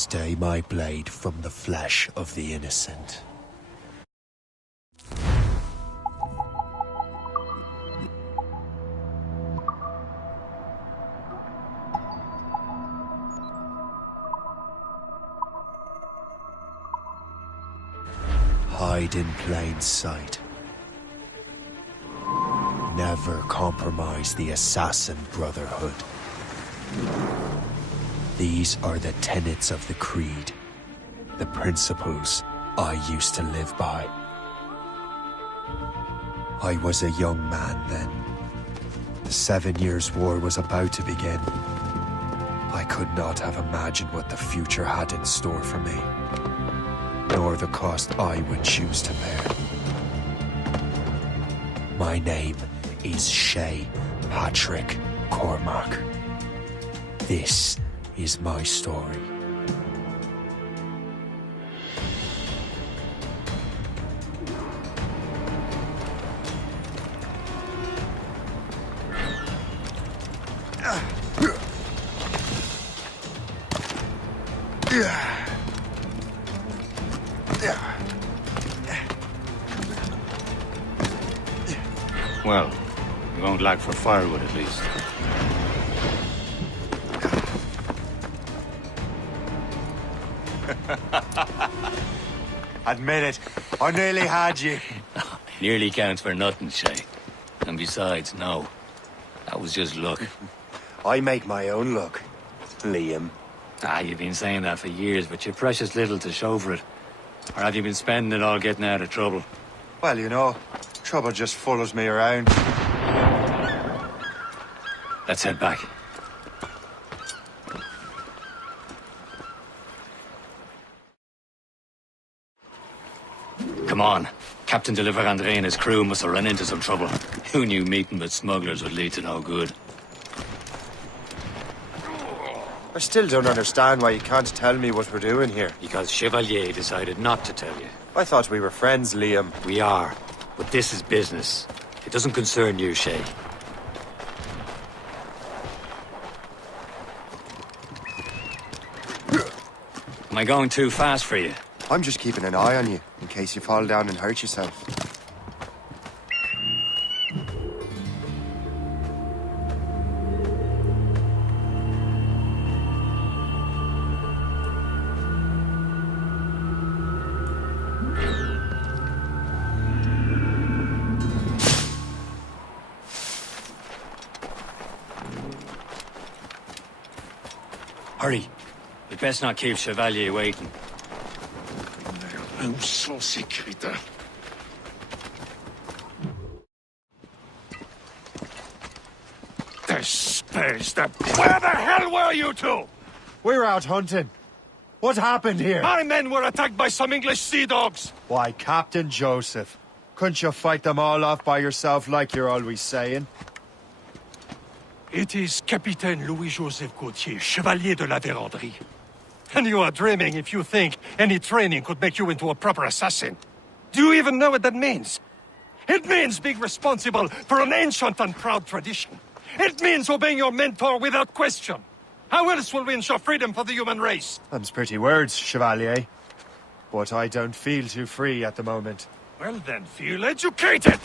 Stay my blade from the flesh of the innocent. Hide in plain sight. Never compromise the assassin brotherhood. These are the tenets of the Creed, the principles I used to live by. I was a young man then. The 7 Years' War was about to begin. I could not have imagined what the future had in store for me, nor the cost I would choose to bear. My name is Shay Patrick Cormac. This is my story. Well, you won't lack for firewood at least. Admit it, I nearly had you. Nearly counts for nothing, Shay. And besides, no. That was just luck. I make my own luck, Liam. You've been saying that for years, but you're precious little to show for it. Or have you been spending it all getting out of trouble? Well, you know, trouble just follows me around. Let's head back. Come on. Captain Deliver Andre and his crew must have run into some trouble. Who knew meeting with smugglers would lead to no good? I still don't understand why you can't tell me what we're doing here. Because Chevalier decided not to tell you. I thought we were friends, Liam. We are. But this is business. It doesn't concern you, Shay. Am I going too fast for you? I'm just keeping an eye on you, in case you fall down and hurt yourself. Hurry. We'd best not keep Chevalier waiting. Où sont ces crétins? The space that... Where the hell were you two? We're out hunting. What happened here? My men were attacked by some English sea dogs. Why, Captain Joseph. Couldn't you fight them all off by yourself like you're always saying? It is Capitaine Louis-Joseph Gauthier, Chevalier de la Vérendrye. And you are dreaming if you think any training could make you into a proper assassin. Do you even know what that means? It means being responsible for an ancient and proud tradition. It means obeying your mentor without question. How else will we ensure freedom for the human race? Them's pretty words, Chevalier. But I don't feel too free at the moment. Well then, feel educated!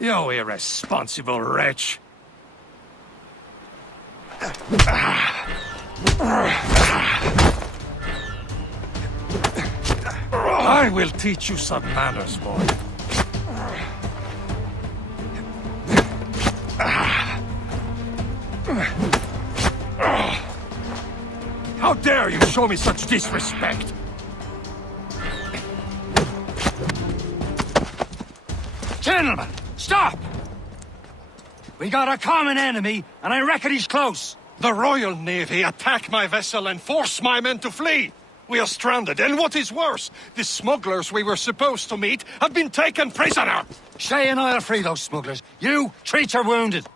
You irresponsible wretch. I will teach you some manners, boy. How dare you show me such disrespect? Gentlemen, stop! We got a common enemy, and I reckon he's close. The Royal Navy attack my vessel and force my men to flee. We are stranded, and what is worse, the smugglers we were supposed to meet have been taken prisoner. Shay and I'll free those smugglers. You treat your wounded.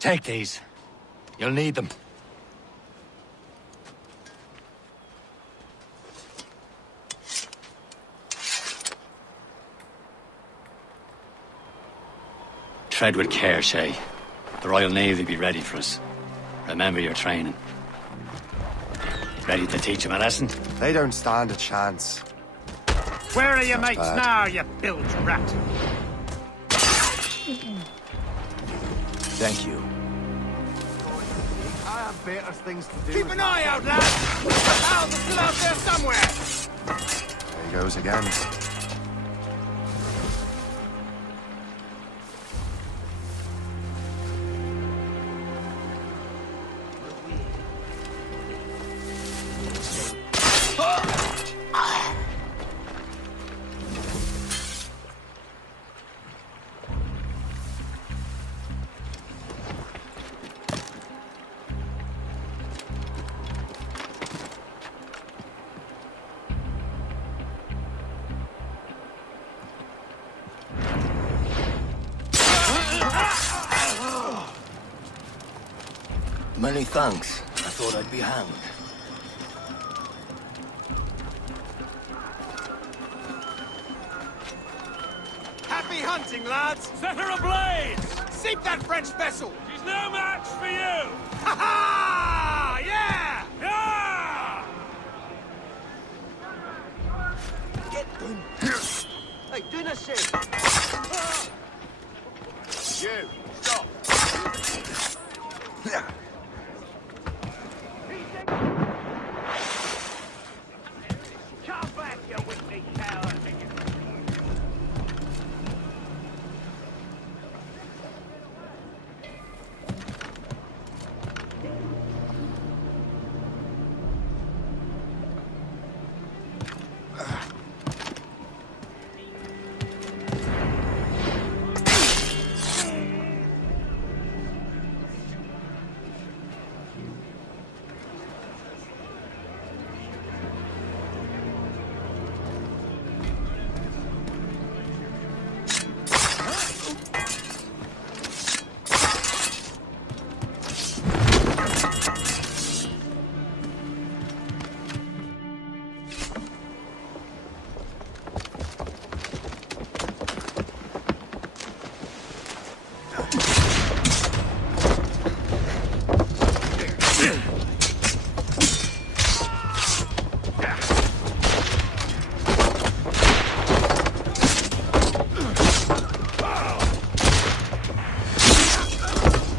Take these. You'll need them. Tread with care, Shay. The Royal Navy be ready for us. Remember your training. Ready to teach him a lesson? They don't stand a chance. Where are your mates now, you bilge rat? Thank you. I have better things to do. Keep an eye out, lad! The pals are still out there somewhere! There he goes again. Many thanks. I thought I'd be hanged. Happy hunting, lads! Set her ablaze! Sink that French vessel! She's no match for you! Ha ha! Yeah! Yeah! Get them! Hey, do not say! You, stop! Come back, you weakly coward!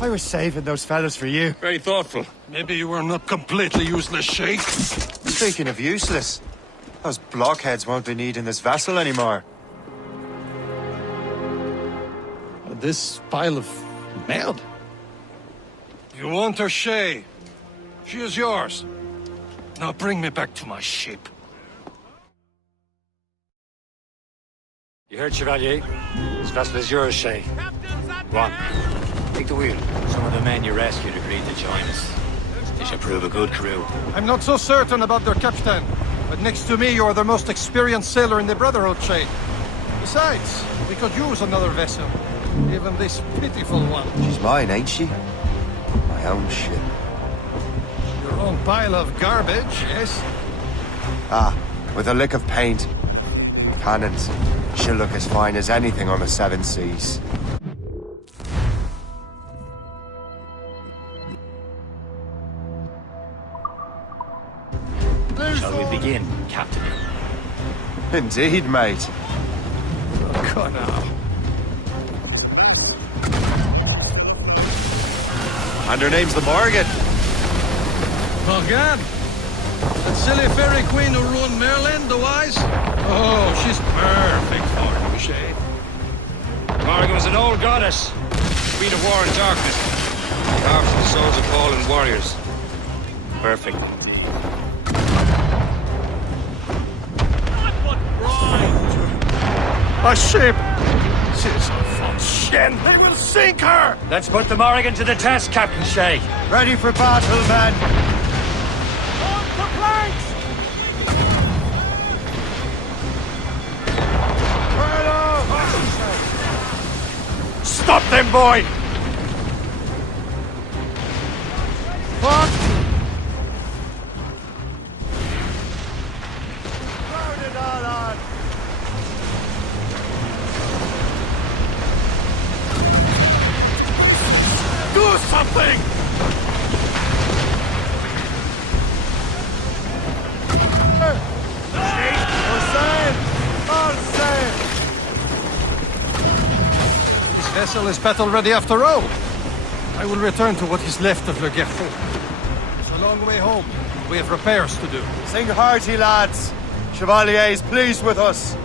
I was saving those fellas for you. Very thoughtful. Maybe you were not completely useless, Shay. Speaking of useless, those blockheads won't be needing this vessel anymore. This pile of merde? You want her, Shay? She is yours. Now bring me back to my ship. You heard, Chevalier? This vessel is yours, Shay. Go on. Take the wheel. Some of the men you rescued agreed to join us. They should prove a good crew. I'm not so certain about their captain, but next to me you are the most experienced sailor in the Brotherhood, Shay. Besides, we could use another vessel. Even this pitiful one. She's mine, ain't she? My own ship. Your own pile of garbage, yes? Ah, with a lick of paint. Cannons. She'll look as fine as anything on the seven seas. Shall we begin, Captain? Indeed, mate. Come now. And her name's the Morgan. Morgan? That silly fairy queen who ruined Merlin, the wise? Oh, she's perfect for you, Shay. Morgan was an old goddess. Queen of war and darkness. Carved from the souls of fallen warriors. Perfect. A ship! She's a false shen. They will sink her! Let's put the Morrigan to the test, Captain Shay. Ready for battle, men. On the planks! Stop them, boy! What? on. something! This vessel is battle-ready after all. I will return to what is left of Le Guerreau. It's a long way home. We have repairs to do. Sing hearty, lads. Chevalier is pleased with us.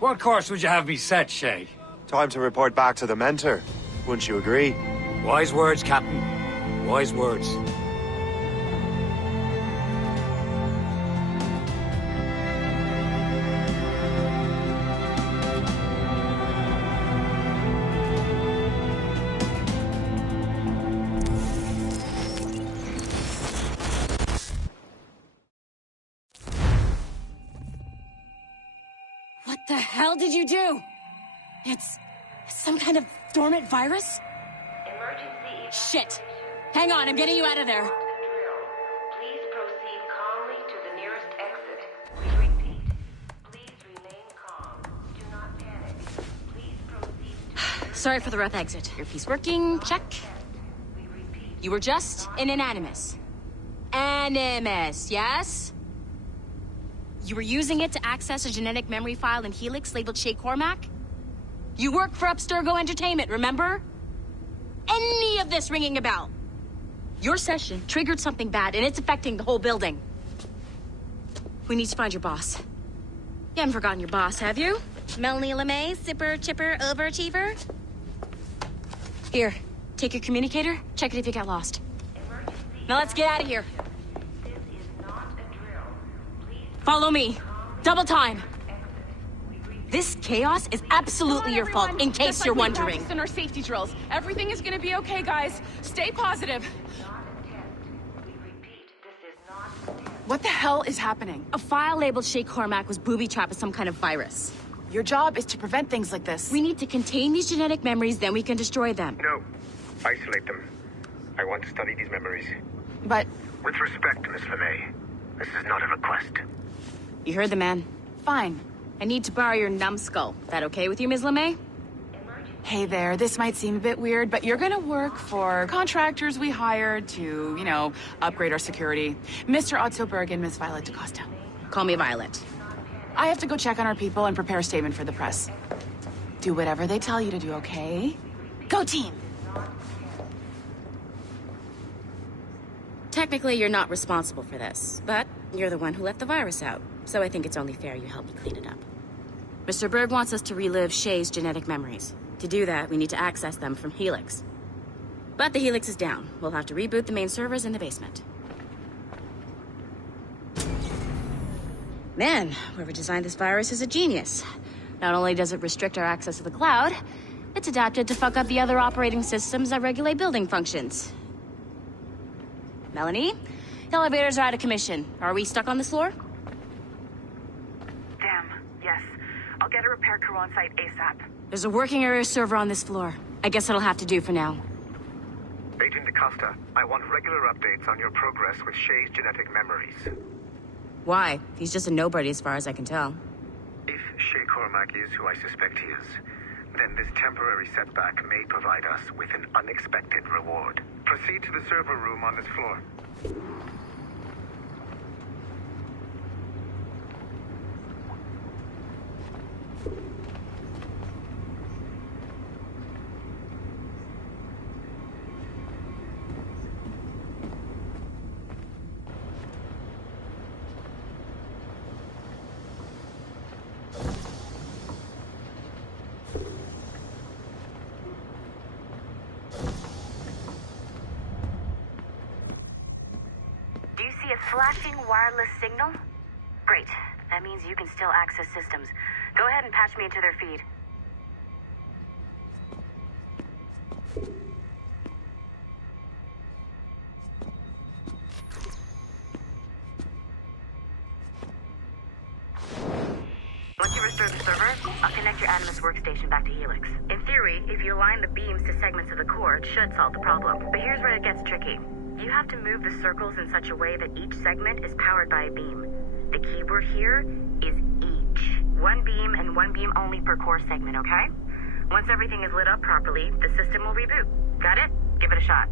What course would you have me set, Shay? Time to report back to the mentor. Wouldn't you agree? Wise words, Captain. Wise words. What the hell did you do? It's some kind of dormant virus? Emergency. Shit. Hang on, I'm getting you out of there. Please proceed calmly to the nearest exit. We repeat. Please remain calm. Do not panic. Please proceed to Sorry for the rough exit. Earpiece working, check. We repeat. You were just in an animus. Animus, yes? You were using it to access a genetic memory file in Helix labeled Shay Cormac? You work for Abstergo Entertainment, remember? Any of this ringing a bell? Your session triggered something bad, and it's affecting the whole building. We need to find your boss. You haven't forgotten your boss, have you? Melanie LeMay, zipper, chipper, overachiever? Here, take your communicator, check it if you got lost. Now let's get out of here. This is not a drill. Please Follow me. Double time. This chaos is absolutely your fault, in case you're wondering. In our safety drills. Everything is gonna be okay, guys. Stay positive. not attempt. We repeat. This is not attempt. What the hell is happening? A file labeled Shay Cormac was booby-trapped with some kind of virus. Your job is to prevent things like this. We need to contain these genetic memories, then we can destroy them. No. Isolate them. I want to study these memories. But With respect, Miss LeMay, this is not a request. You heard the man. fine. I need to borrow your numbskull. That okay with you, Ms. LeMay? Hey there, this might seem a bit weird, but you're gonna work for contractors we hired to, upgrade our security. Mr. Ottoberg and Miss Violet DaCosta. Call me Violet. I have to go check on our people and prepare a statement for the press. Do whatever they tell you to do, okay? Go team! Technically, you're not responsible for this, but you're the one who let the virus out, so I think it's only fair you help me clean it up. Mr. Berg wants us to relive Shay's genetic memories. To do that, we need to access them from Helix. But the Helix is down. We'll have to reboot the main servers in the basement. Man, whoever designed this virus is a genius. Not only does it restrict our access to the cloud, it's adapted to fuck up the other operating systems that regulate building functions. Melanie, the elevators are out of commission. Are we stuck on this floor? Damn, yes. I'll get a repair crew on site ASAP. There's a working area server on this floor. I guess it'll have to do for now. Agent DaCosta, I want regular updates on your progress with Shay's genetic memories. Why? He's just a nobody as far as I can tell. If Shay Cormac is who I suspect he is, then this temporary setback may provide us with an unexpected reward. Proceed to the server room on this floor. Do you see a flashing wireless signal? Great. That means you can still access systems. Go ahead and patch me into their feed. Once you restore the server, I'll connect your Animus workstation back to Helix. In theory, if you align the beams to segments of the core, it should solve the problem. But here's where it gets tricky. You have to move the circles in such a way that each segment is powered by a beam. The keyword here is each. One beam and one beam only per core segment, okay? Once everything is lit up properly, the system will reboot. Got it? Give it a shot.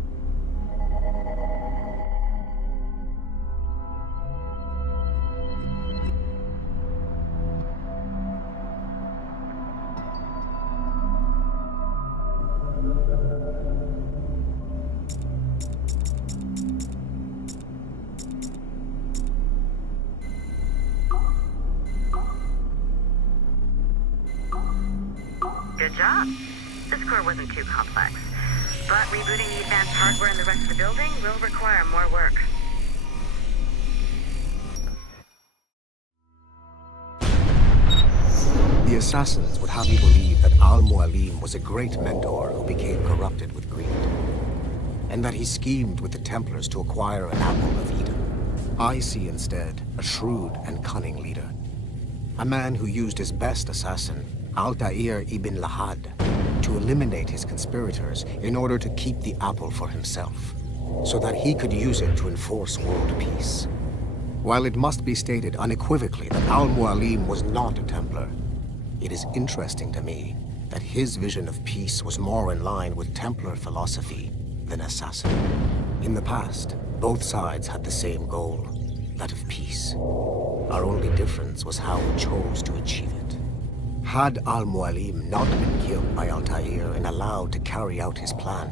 Good job. This core wasn't too complex, but rebooting the advanced hardware in the rest of the building will require more work. The assassins would have you believe that Al-Mualim was a great mentor who became corrupted with greed, and that he schemed with the Templars to acquire an apple of Eden. I see instead a shrewd and cunning leader, a man who used his best assassin, Altair ibn Lahad, to eliminate his conspirators in order to keep the apple for himself, so that he could use it to enforce world peace. While it must be stated unequivocally that Al-Mualim was not a Templar, it is interesting to me that his vision of peace was more in line with Templar philosophy than assassin. In the past, both sides had the same goal, that of peace. Our only difference was how we chose to achieve it. Had Al-Mualim not been killed by Altair and allowed to carry out his plan,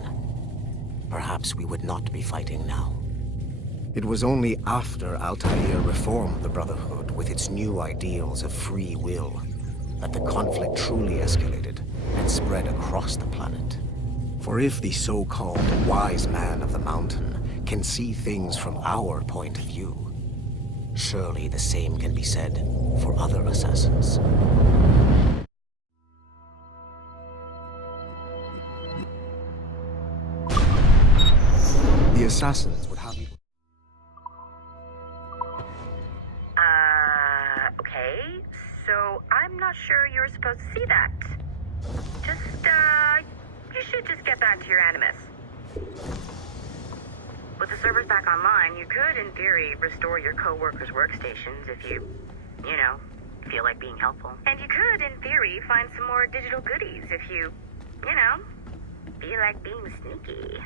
perhaps we would not be fighting now. It was only after Altair reformed the Brotherhood with its new ideals of free will that the conflict truly escalated and spread across the planet. For if the so-called wise man of the mountain can see things from our point of view, surely the same can be said for other assassins. The assassins would have you... Okay. So I'm not sure you were supposed to see that. You should just get back to your Animus. With the servers back online, you could, in theory, restore your co-workers' workstations if you feel like being helpful. And you could, in theory, find some more digital goodies if you feel like being sneaky.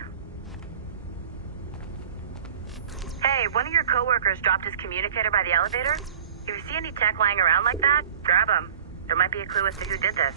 Hey, one of your co-workers dropped his communicator by the elevator. If you see any tech lying around like that, grab them. There might be a clue as to who did this.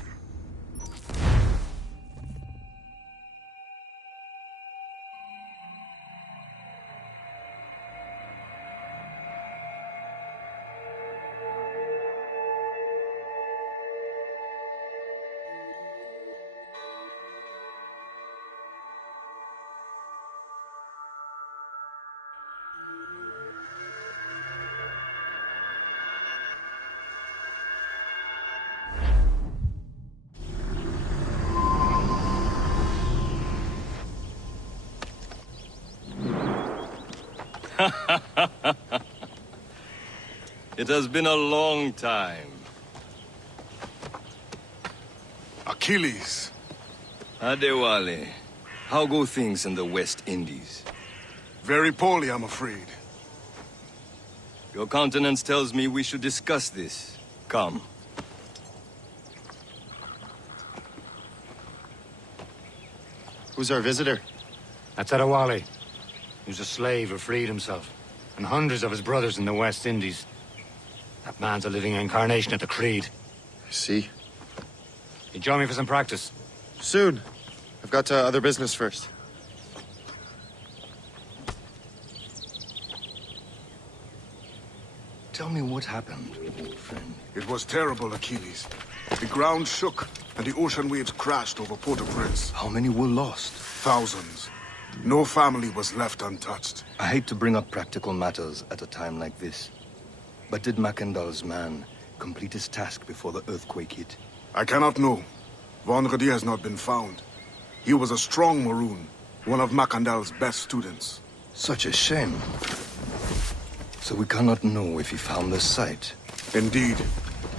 It has been a long time. Achilles. Adewale, how go things in the West Indies? Very poorly, I'm afraid. Your countenance tells me we should discuss this. Come. Who's our visitor? That's Adewale. He was a slave who freed himself, and hundreds of his brothers in the West Indies. That man's a living incarnation of the Creed. See? You join me for some practice? Soon. I've got other business first. Tell me what happened, old friend. It was terrible, Achilles. The ground shook, and the ocean waves crashed over Port-au-Prince. How many were lost? Thousands. No family was left untouched. I hate to bring up practical matters at a time like this. But did Macandal's man complete his task before the earthquake hit? I cannot know. Vendredi has not been found. He was a strong Maroon, one of Macandal's best students. Such a shame. So we cannot know if he found the site. Indeed.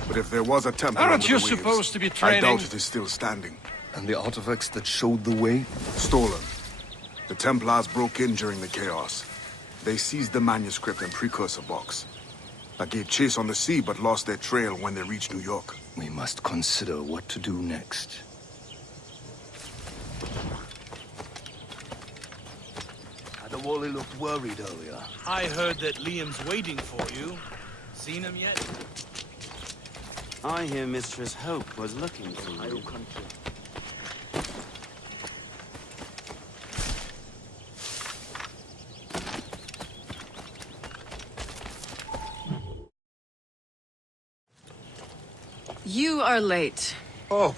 But if there was a temple Aren't under you the waves, supposed to be I training? doubt it is still standing. And the artifacts that showed the way? Stolen. The Templars broke in during the chaos. They seized the manuscript and precursor box. I gave chase on the sea, but lost their trail when they reached New York. We must consider what to do next. Wally looked worried earlier. I heard that Liam's waiting for you. Seen him yet? I hear Mistress Hope was looking for you. You are late. Oh,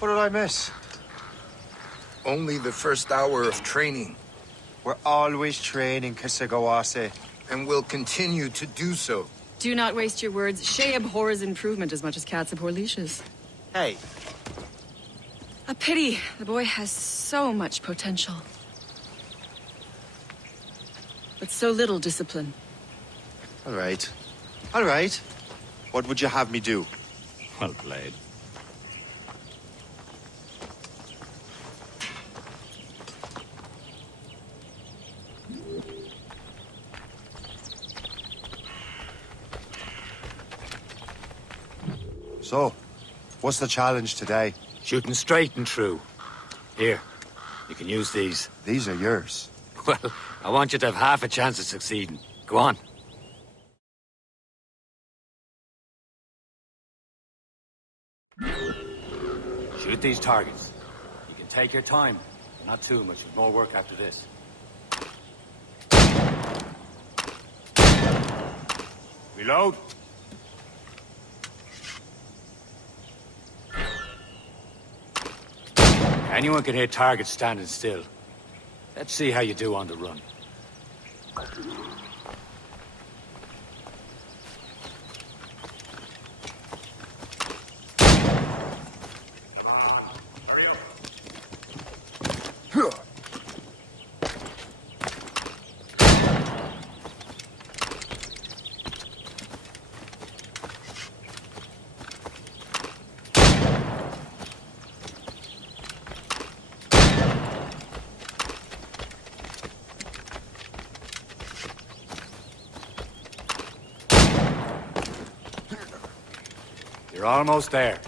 what did I miss? Only the first hour of training. We're always training, Kisagawase. And will continue to do so. Do not waste your words. Shay abhors improvement as much as cats abhor leashes. Hey. A pity. The boy has so much potential. But so little discipline. All right. All right. What would you have me do? Well played. So, what's the challenge today? Shooting straight and true. Here, you can use these. These are yours. Well, I want you to have half a chance of succeeding. Go on. Shoot these targets. You can take your time. Not too much. There's more work after this. Reload. Anyone can hit targets standing still. Let's see how you do on the run. You're almost there.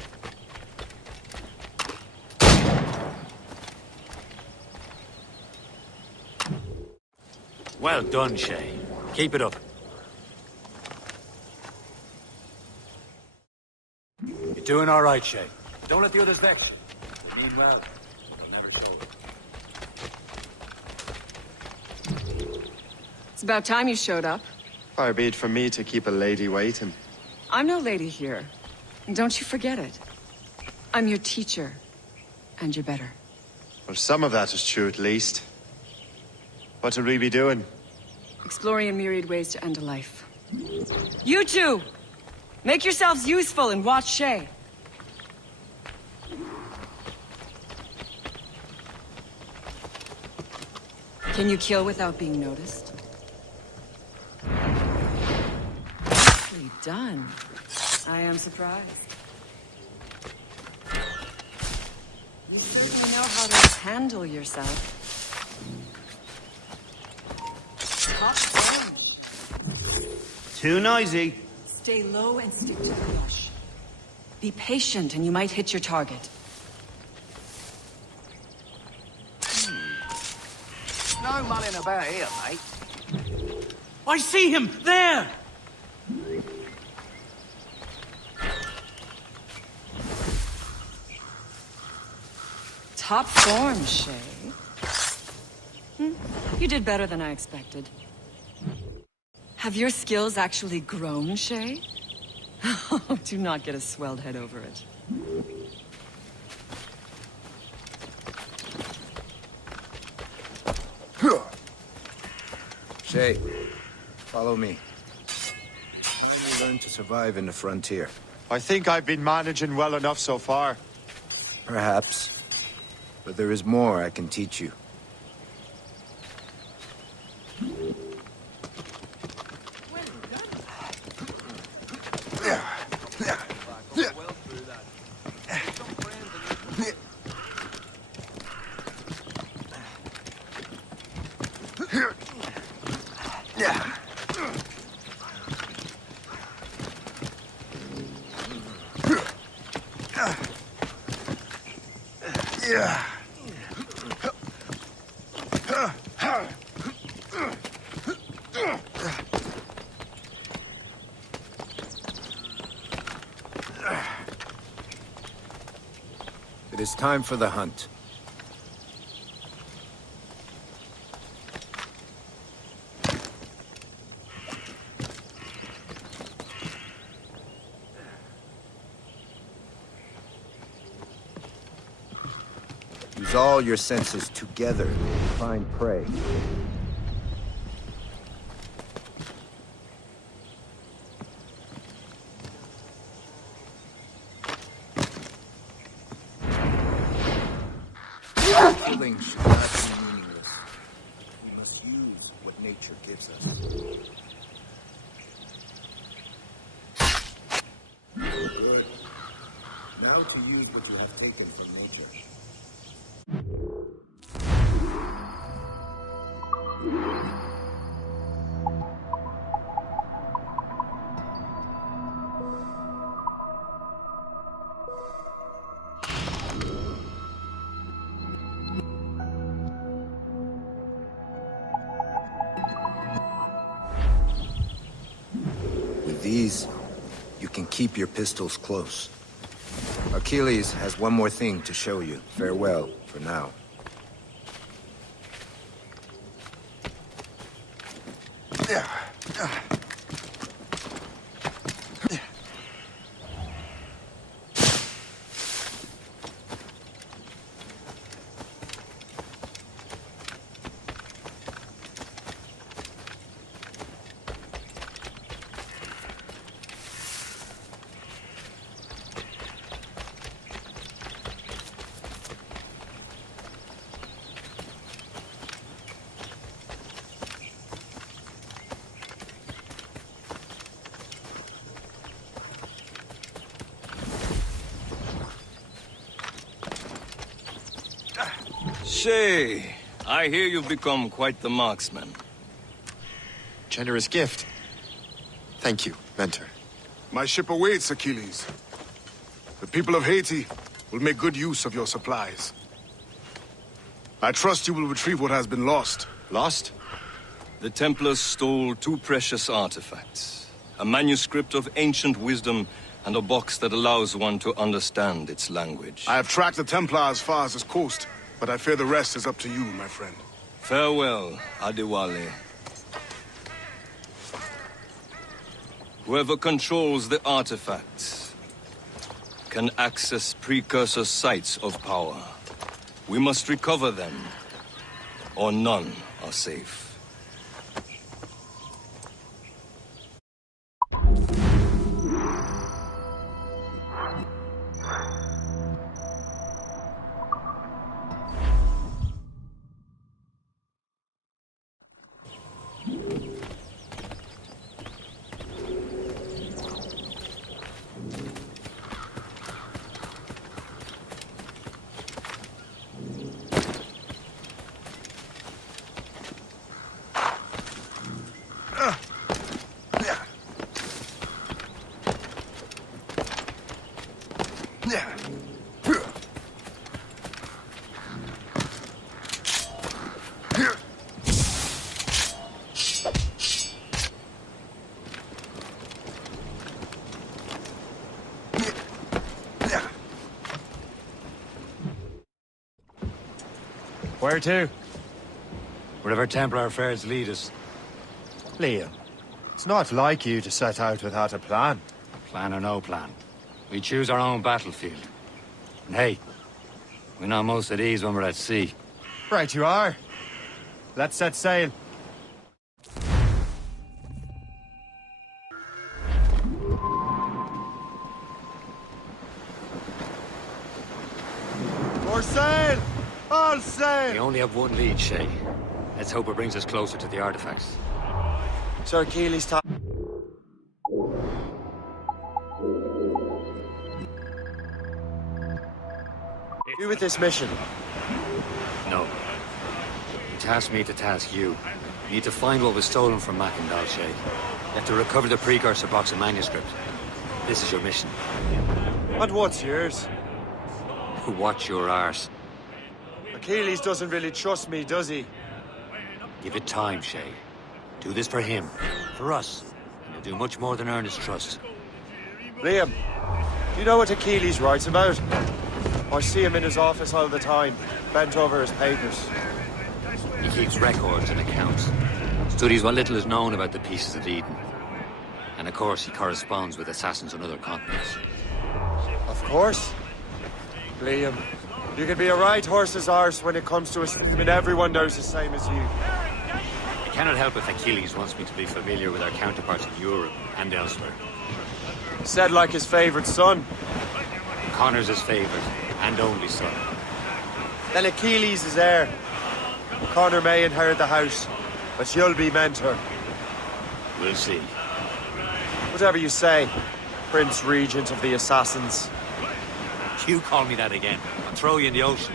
Well done, Shay. Keep it up. You're doing all right, Shay. Don't let the others vex you. Mean well. They'll never show it. It's about time you showed up. Far be it from me to keep a lady waiting. I'm no lady here. And don't you forget it. I'm your teacher. And you're better. Well, some of that is true, at least. What would we be doing? Exploring a myriad ways to end a life. You two! Make yourselves useful and watch Shay. Can you kill without being noticed? Nicely done. I am surprised. You certainly know how to handle yourself. Top range. Too noisy. Stay low and stick to the rush. Be patient and you might hit your target. No mulling about here, mate. I see him! There! Top form, Shay. You did better than I expected. Have your skills actually grown, Shay? Oh, do not get a swelled head over it. Shay, follow me. Let me learn to survive in the frontier. I think I've been managing well enough so far. Perhaps. But there is more I can teach you. It is time for the hunt. Use all your senses together to find prey. Killing should not be meaningless. We must use what nature gives us. Good. Now to use what you have taken from nature. With these, you can keep your pistols close. Achilles has one more thing to show you. Farewell for now. Shay, I hear you've become quite the marksman. Generous gift. Thank you, mentor. My ship awaits, Achilles. The people of Haiti will make good use of your supplies. I trust you will retrieve what has been lost. Lost? The Templars stole two precious artifacts. A manuscript of ancient wisdom and a box that allows one to understand its language. I have tracked the Templar as far as this coast, but I fear the rest is up to you, my friend. Farewell, Adewale. Whoever controls the artifacts can access precursor sites of power. We must recover them, or none are safe. Where to? Wherever Templar affairs lead us. Liam, it's not like you to set out without a plan. Plan or no plan. We choose our own battlefield. And hey, we're not most at ease when we're at sea. Right you are. Let's set sail. For sail! All sail! We only have one lead, Shay. Let's hope it brings us closer to the artifacts. Sir Achilles top. You with this mission? No. You tasked me to task you. You need to find what was stolen from Mac and Dalshay. You have to recover the precursor box of manuscript. This is your mission. And what's yours? Watch your arse. Achilles doesn't really trust me, does he? Give it time, Shay. Do this for him, for us, and you'll do much more than earn his trust. Liam, do you know what Achilles writes about? I see him in his office all the time, bent over his papers. He keeps records and accounts. Studies what little is known about the pieces of Eden. And of course, he corresponds with assassins on other continents. Of course. Liam, you can be a right horse's arse when it comes to a when everyone knows the same as you. I cannot help if Achilles wants me to be familiar with our counterparts in Europe and elsewhere. Said like his favourite son. Connor's his favourite and only son. Then Achilles is heir. Connor may inherit the house, but you'll be mentor. We'll see. Whatever you say, Prince Regent of the Assassins. You call me that again, I'll throw you in the ocean.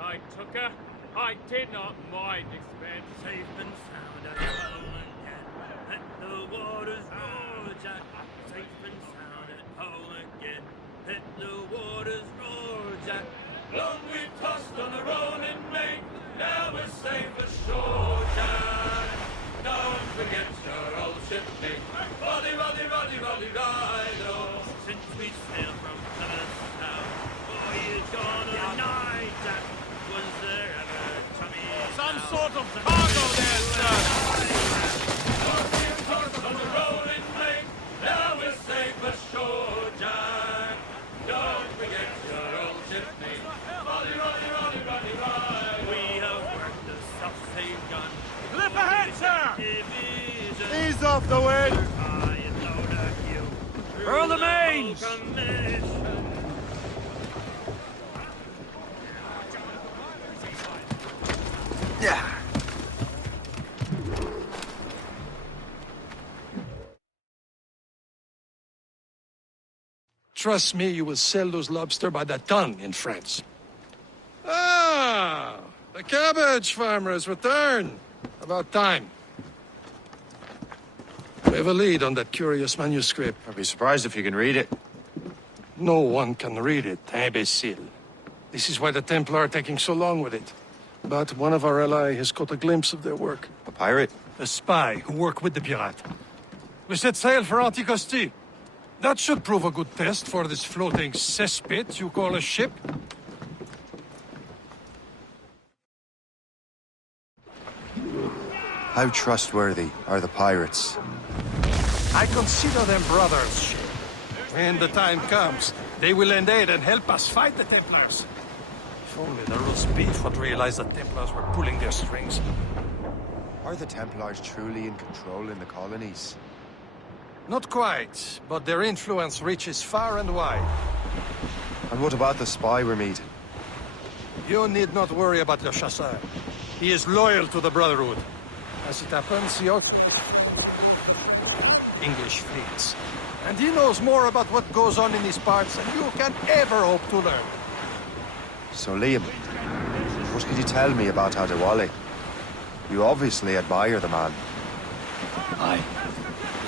I took her. I did not mind expense. Safe and sound at home again. Let the waters roar, Jack. Safe and sound at home again. Let the waters roar, Jack. Long we tossed on the rolling main. Now we're safe ashore, Jack. Don't forget your old shipmate. Roddy, Roddy, Roddy, Roddy, Rido. Since we sailed from Plymouth town, voyage on a night, Jack. Was there ever Tommy? Some sort of cargo there, sir. On the rolling main, now we're safe ashore, Jack. Don't forget your old shipmate. Roddy, Roddy, Roddy, Roddy, Roddy. We have worked the self-save gun. Lift ahead, sir. Ease off the wind. Furl the mains. Yeah. Trust me, you will sell those lobster by the ton in France. Ah, the cabbage farmer has returned. About time. We have a lead on that curious manuscript. I'd be surprised if you can read it. No one can read it, imbecile. This is why the Templar are taking so long with it. But one of our allies has caught a glimpse of their work. A pirate? A spy who worked with the pirate. We set sail for Anticosti. That should prove a good test for this floating cesspit you call a ship. How trustworthy are the pirates? I consider them brothers, Shay. When the time comes, they will lend aid and help us fight the Templars. If only the roast beef would realize the Templars were pulling their strings. Are the Templars truly in control in the colonies? Not quite, but their influence reaches far and wide. And what about the spy we're meeting? You need not worry about Le Chasseur. He is loyal to the Brotherhood. As it happens, he English fleets. And he knows more about what goes on in these parts than you can ever hope to learn. So, Liam, what could you tell me about Adewale? You obviously admire the man. I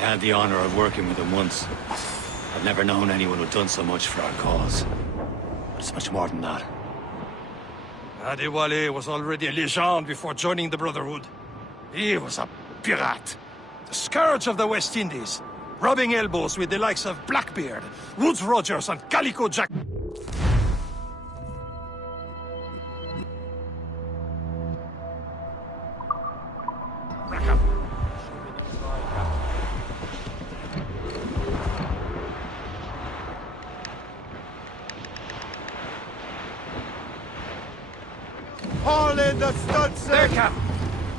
had the honor of working with him once. I've never known anyone who'd done so much for our cause. But it's much more than that. Adewale was already a legend before joining the Brotherhood. He was a pirate. The scourge of the West Indies. Rubbing elbows with the likes of Blackbeard, Woodes Rogers, and Calico Jack. Haul in the stunsail! There, Cap.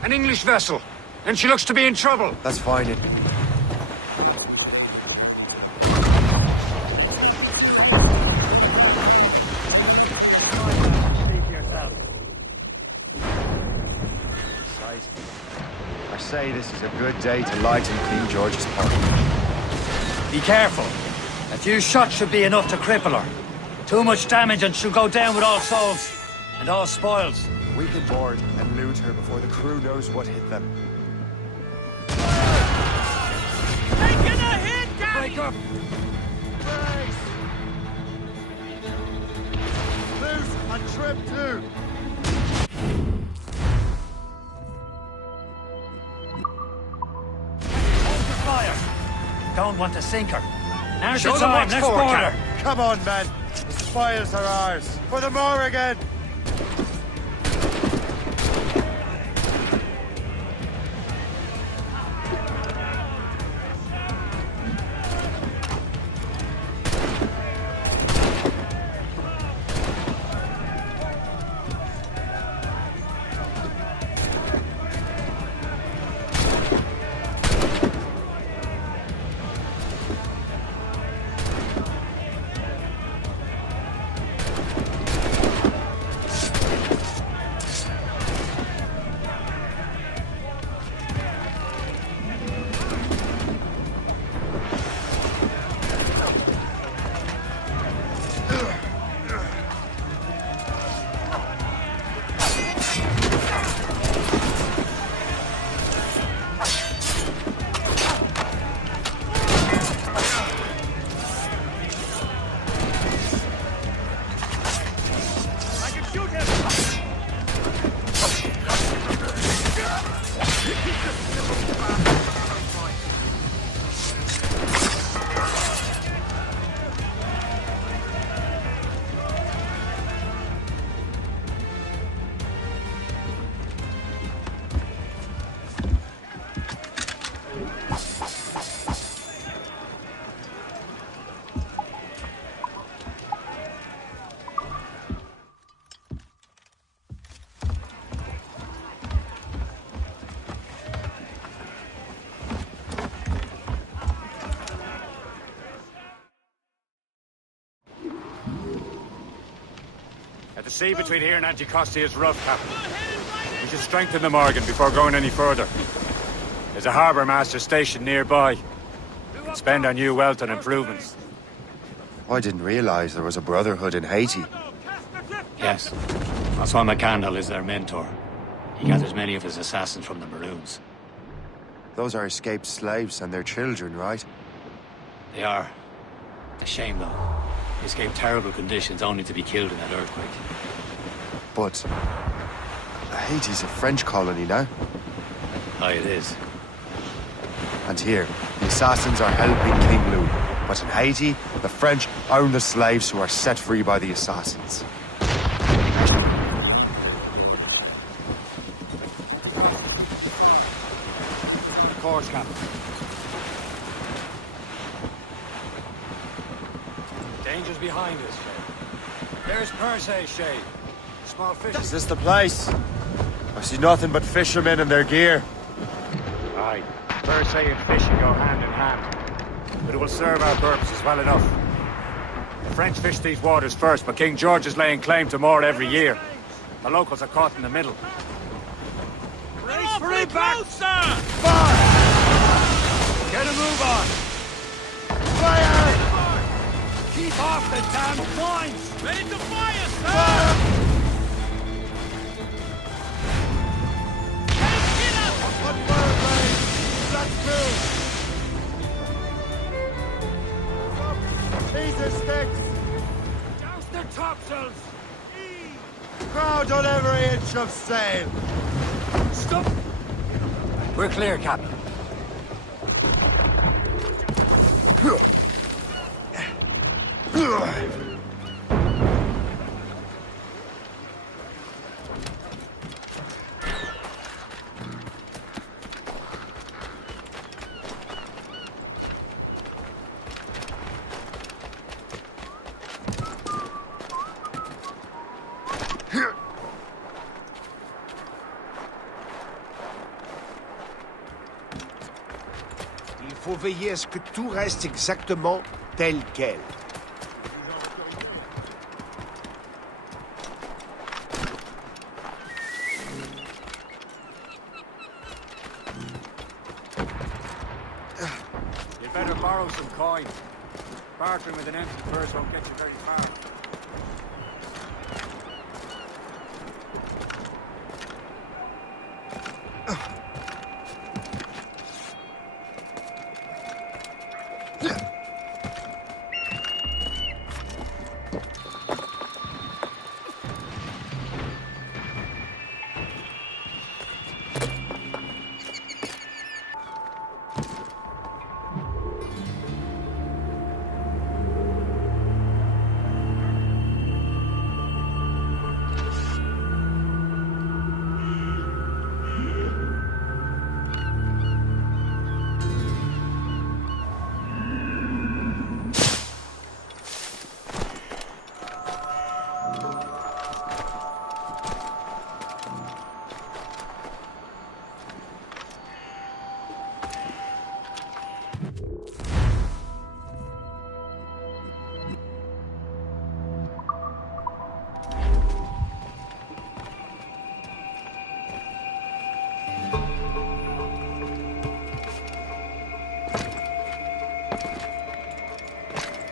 An English vessel. And she looks to be in trouble. That's fine. I say this is a good day to lighten King George's party. Be careful. A few shots should be enough to cripple her. Too much damage and she'll go down with all souls and all spoils. We can board and loot her before the crew knows what hit them. Taking a hit, Daddy! Break up! Loose on trip 2! Hold the fire. Don't want to sink her. Now's Show the them time, what's let's for, board Cap. her. Come on, men. The spoils are ours. For the Morrigan! The sea between here and Anticosti is rough, Captain. We should strengthen the Morgan before going any further. There's a harbour master stationed nearby. We can spend our new wealth on improvements. I didn't realize there was a brotherhood in Haiti. Yes. That's why McCandle is their mentor. He gathers many of his assassins from the Maroons. Those are escaped slaves and their children, right? They are. It's a shame, though. They escaped terrible conditions only to be killed in that earthquake. But Haiti's a French colony now. Aye, it is. And here, the assassins are helping King Louis. But in Haiti, the French own the slaves who are set free by the assassins. Of course, Captain. Danger's behind us, Shay. There's Perse, Shay. Small fish. Is this the place? I see nothing but fishermen and their gear. Aye, Perse and fishing go hand in hand. But it will serve our purposes well enough. The French fish these waters first, but King George is laying claim to more every year. The locals are caught in the middle. Race for it back! Get a move on! Fire! Keep off the damn vines! Ready to fire, sir! One bird, mate! Let's move! These are sticks! Douse their topsails! Crowd on every inch of sail! Stop! We're clear, Captain. Il faut veiller à ce que tout reste exactement tel quel. You'd better borrow some coin. Bartering with an empty purse won't get you very far.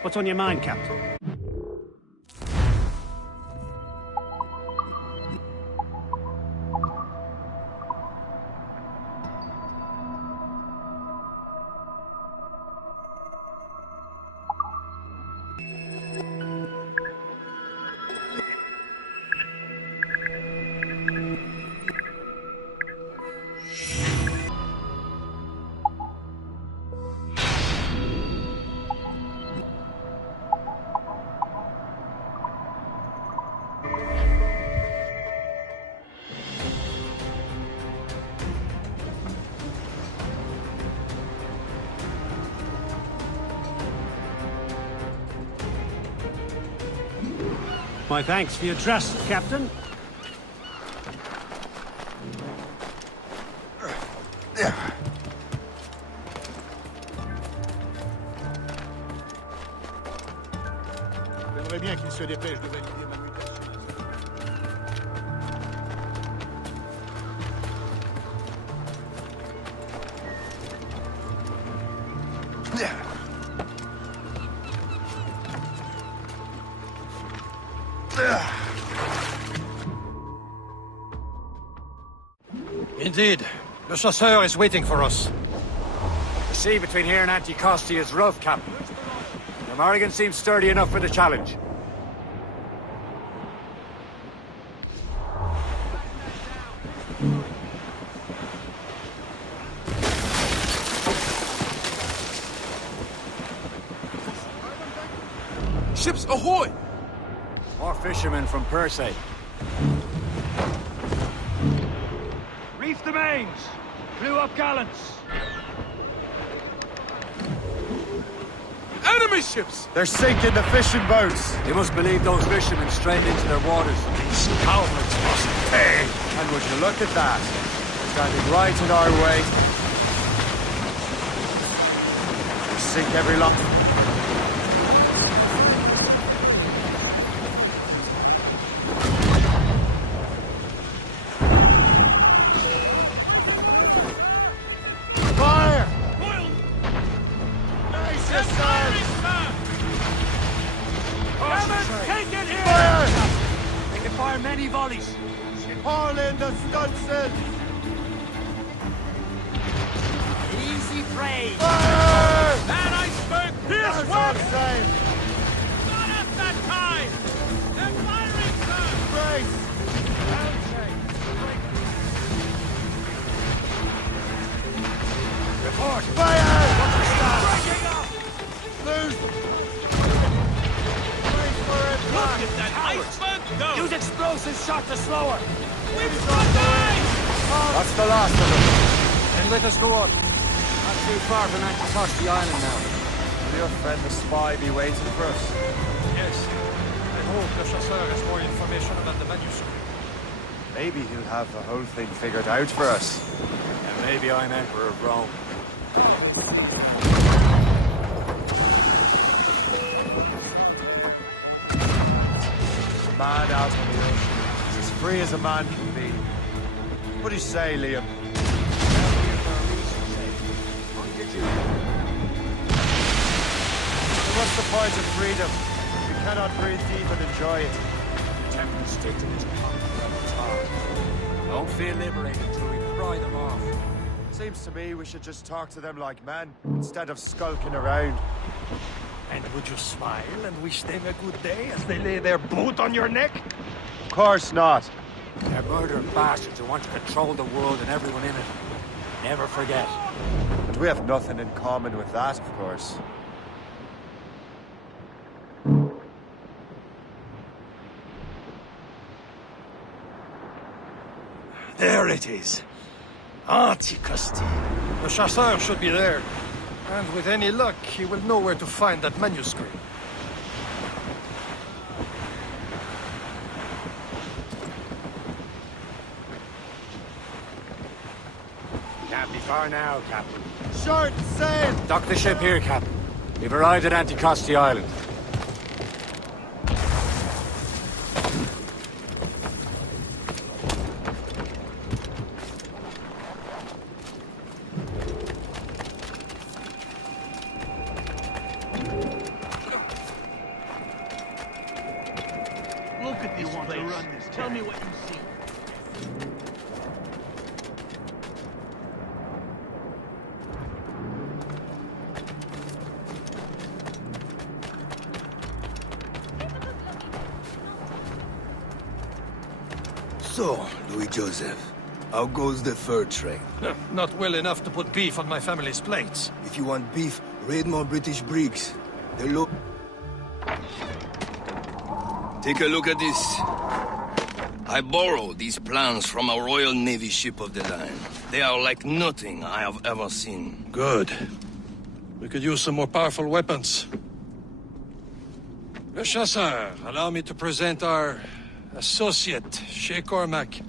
What's on your mind, Captain? My thanks for your trust, Captain. J'aimerais bien qu'il se dépêche de valider ma mutation. Indeed. Le chasseur is waiting for us. The sea between here and Anticosti is rough, Captain. The Morrigan seems sturdy enough for the challenge. Ships ahoy! More fishermen from Persay. Reef the mains! Blew up gallants! Enemy ships! They're sinking the fishing boats. You must believe those fishermen strayed into their waters. These cowards must pay. And would you look at that? Standing right in our way. We sink every lock. Fire! Nice, yes, sir! Take it here! Fire! They can fire many volleys. Haul in the stunsail! Easy prey! Fire! That iceberg! Yes, This one one! save! Not at that time! They're firing, sir! Brace! Report! Fire! Breaking up! Lose! Brace for it! Look at that iceberg go! Use explosive shot to slow her! We've got eyes! That's the last of them. Then let us go on. Not too far from Anticosti Island now. Will your friend the spy be waiting for us? Yes. I hope the chasseur has more information about the manuscript. Maybe he'll have the whole thing figured out for us. And maybe I'm Emperor of Rome. Man out on the ocean. He's as free as a man can be. What do you say, Liam? So what's the point of freedom? We cannot breathe deep and enjoy it. Temple stick to this concrete tar. Don't feel liberated until we pry them off. Seems to me we should just talk to them like men, instead of skulking around. And would you smile and wish them a good day as they lay their boot on your neck? Of course not. They're murdering bastards who want to control the world and everyone in it. Never forget. But we have nothing in common with that, of course. There it is. Anticosti. The chasseur should be there. And with any luck, he will know where to find that manuscript. Can't be far now, Captain. Short sail! Dock the ship here, Captain. We've arrived at Anticosti Island. Tell me what you see. So, Louis Joseph, how goes the fur trade? Not well enough to put beef on my family's plates. If you want beef, raid more British brigs. They look... Take a look at this. I borrowed these plans from a Royal Navy ship of the line. They are like nothing I have ever seen. Good. We could use some more powerful weapons. Le Chasseur, allow me to present our associate, Shay Cormac.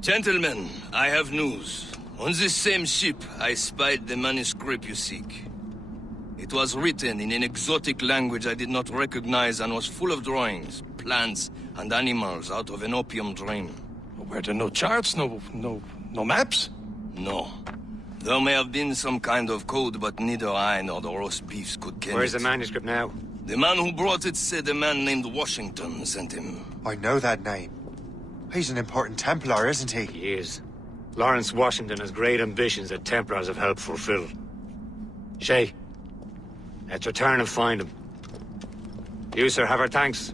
Gentlemen, I have news. On this same ship, I spied the manuscript you seek. It was written in an exotic language I did not recognize and was full of drawings, plants, and animals out of an opium dream. Were there no charts, no maps? No. There may have been some kind of code, but neither I nor the roast beefs could get it. Where's the manuscript now? The man who brought it said a man named Washington sent him. I know that name. He's an important Templar, isn't he? He is. Lawrence Washington has great ambitions that Templars have helped fulfill. Shay, let's return and find him. You, sir, have our thanks.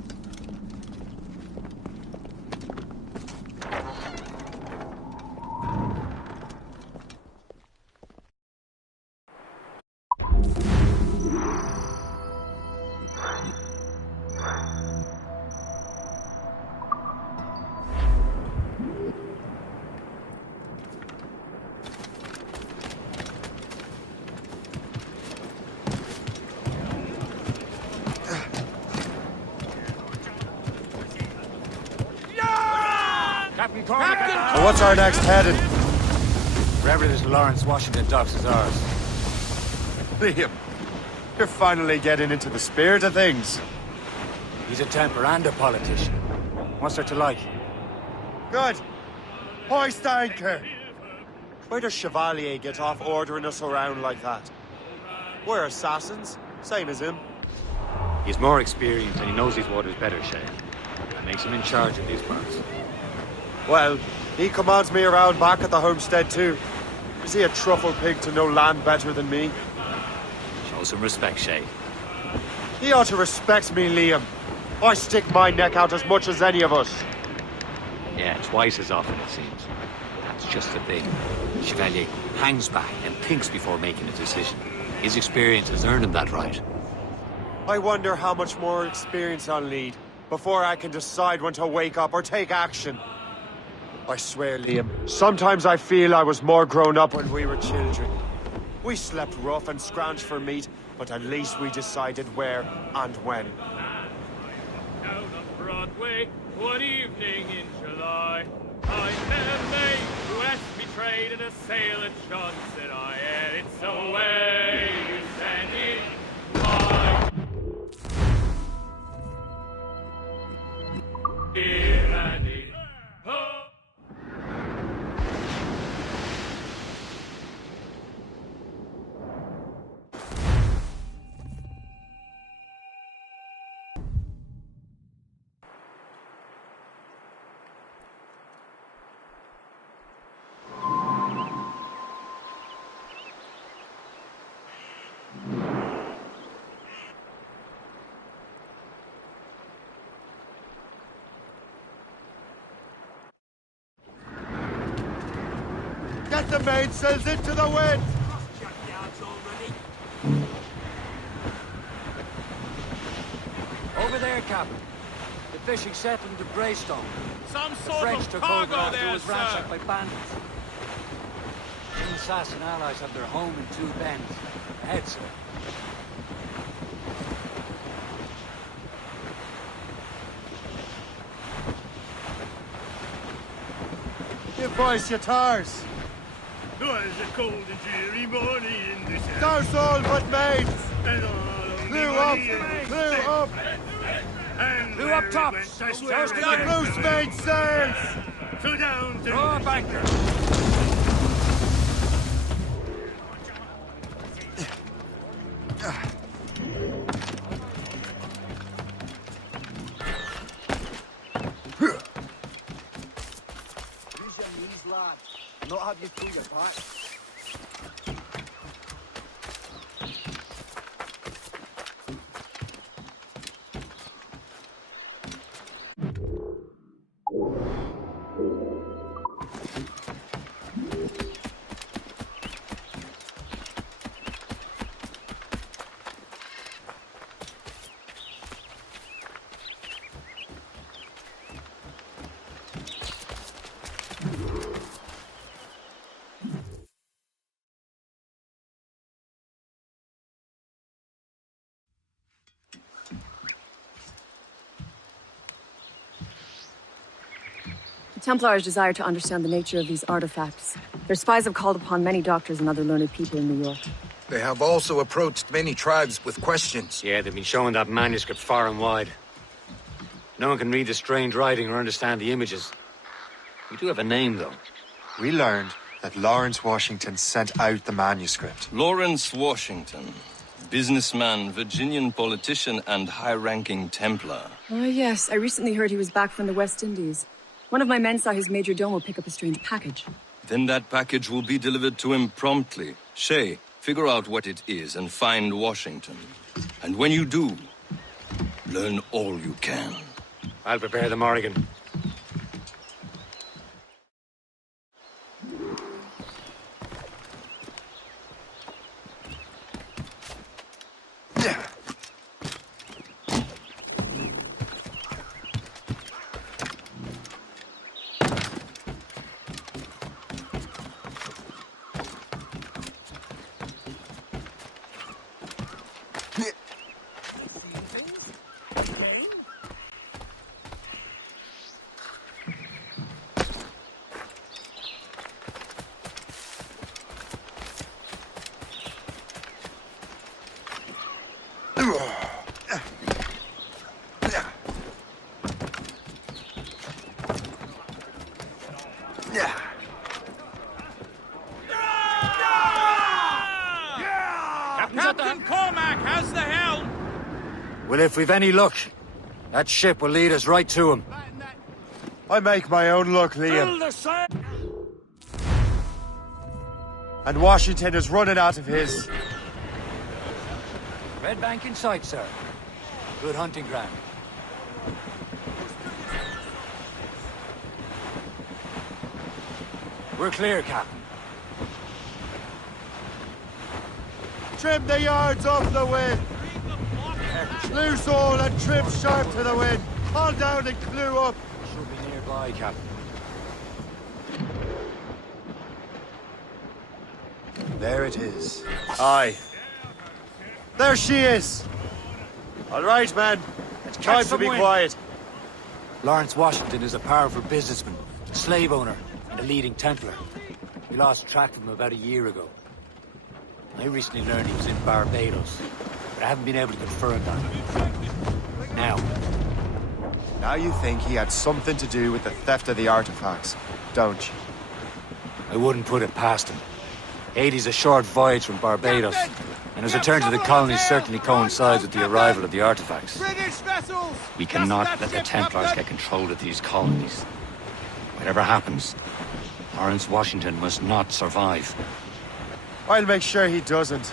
So what's our next heading? Wherever this Lawrence Washington docks is ours. Liam, you're finally getting into the spirit of things. He's a Templar and a politician. What's there to like? Good. Hoist anchor. Where does Chevalier get off ordering us around like that? We're assassins, same as him. He's more experienced and he knows these waters better, Shay. That makes him in charge of these parts. Well, he commands me around back at the homestead too. Is he a truffle pig to know land better than me? Show some respect, Shay. He ought to respect me, Liam. I stick my neck out as much as any of us. Yeah, twice as often, it seems. That's just the thing. Chevalier hangs back and thinks before making a decision. His experience has earned him that right. I wonder how much more experience I'll need before I can decide when to wake up or take action. I swear, Liam, sometimes I feel I was more grown up when we were children. We slept rough and scrounged for meat, but at least we decided where and when. Down on Broadway, one evening in July, I met a mate who had betrayed in a sail at John, said I, and it's the way you send it. Here and here. Oh. Get the mainsails into the wind! Over there, Captain. The fishing settlement of Greystone. Some The sort French of took over cargo after it there, was sir. ransacked by bandits. The assassin allies have their home in Two Bends. Ahead, sir. Give boys your tars. Was a cold and dreary morning in this Douse all but mates. and all of Clew up! and Clew up tops! I swear First Got loose mainsails! so down to Throw a banker! not have you pull your back. The Templars desire to understand the nature of these artifacts. Their spies have called upon many doctors and other learned people in New York. They have also approached many tribes with questions. Yeah, they've been showing that manuscript far and wide. No one can read the strange writing or understand the images. We do have a name, though. We learned that Lawrence Washington sent out the manuscript. Lawrence Washington. Businessman, Virginian politician, and high-ranking Templar. Oh, yes. I recently heard he was back from the West Indies. One of my men saw his major domo pick up a strange package. Then that package will be delivered to him promptly. Shay, figure out what it is and find Washington. And when you do, learn all you can. I'll prepare the Morrigan. Captain Cormac has the helm! Well, if we've any luck, that ship will lead us right to him. I make my own luck, Liam. And Washington is running out of his. Red bank in sight, sir. Good hunting ground. We're clear, Captain. Trim the yards off the wind. Loose all and trim sharp to the wind. Haul down and clew up. Should be nearby, Captain. There it is. Aye. There she is. All right, man. It's time to be quiet. Lawrence Washington is a powerful businessman, slave owner, and a leading Templar. We lost track of him about a year ago. I recently learned he was in Barbados, but I haven't been able to confirm that. Now you think he had something to do with the theft of the artifacts, don't you? I wouldn't put it past him. Haiti's a short voyage from Barbados, and his return to the colonies certainly coincides with the arrival of the artifacts. British vessels! We cannot let the Templars get control of these colonies. Whatever happens, Lawrence Washington must not survive. I'll make sure he doesn't.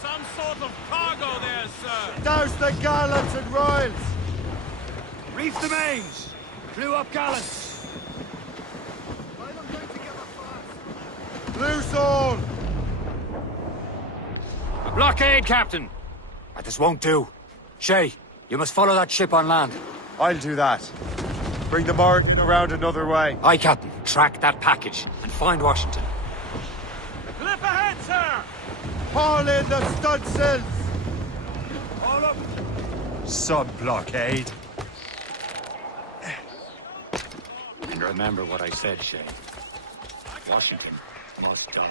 Some sort of cargo there, sir! Douse the gallants and royals! Reef the mains! Clew up gallants! Loose all! A blockade, Captain! But this won't do. Shay, you must follow that ship on land. I'll do that. Bring the Morrigan around another way. Aye, Captain. Track that package and find Washington. Clip ahead, sir! Haul in the stunsails! All up! Sub-blockade. And remember what I said, Shay. Washington must die.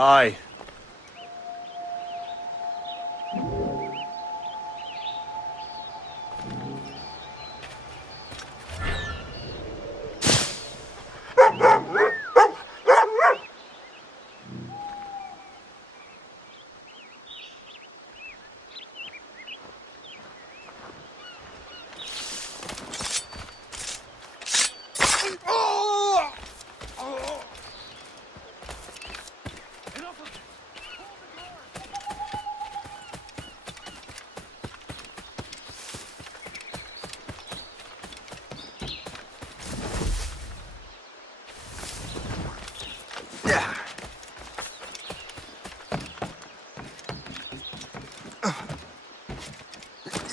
Aye.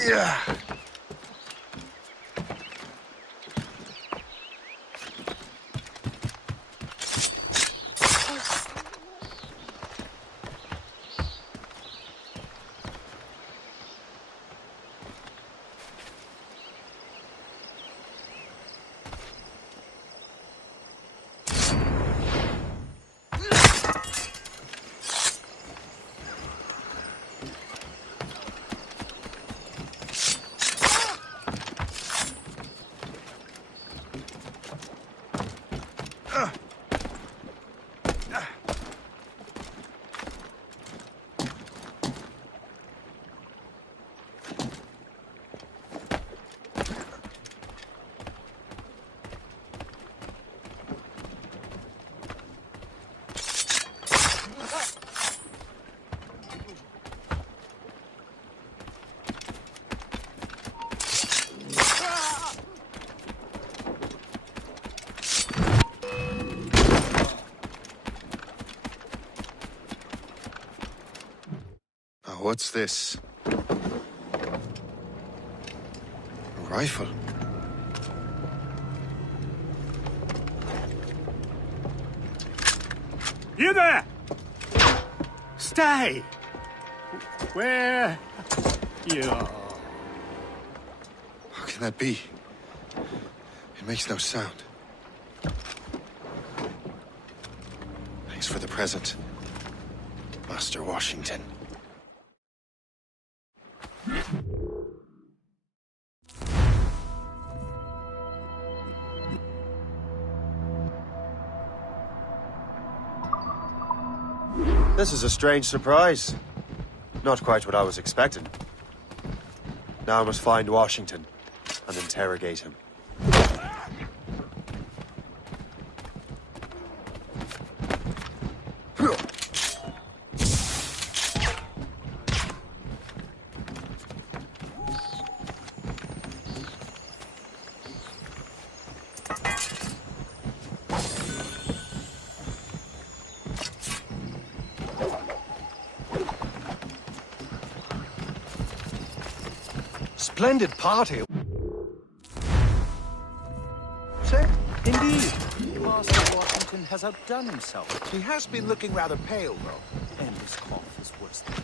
Yeah. What's this? A rifle? You there! Stay! Where you are? How can that be? It makes no sound. Thanks for the present, Master Washington. This is a strange surprise. Not quite what I was expecting. Now I must find Washington and interrogate him. Splendid party. Sir, indeed. Master Washington has outdone himself. He has been looking rather pale, though. And his cough is worse than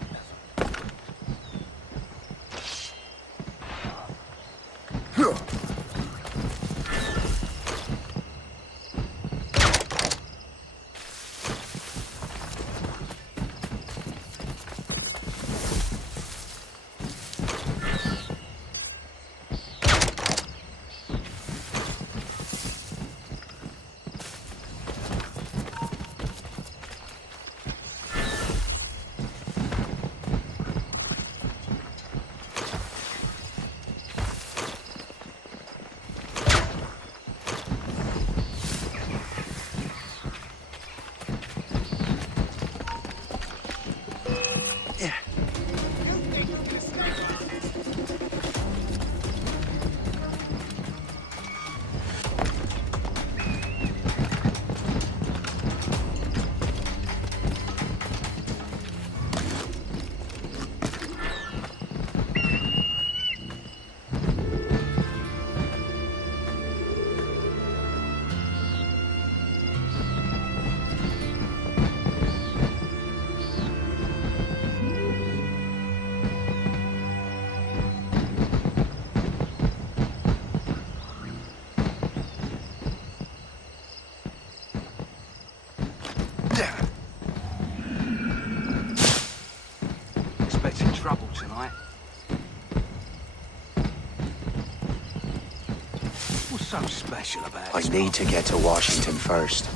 so special about I need to get to Washington first.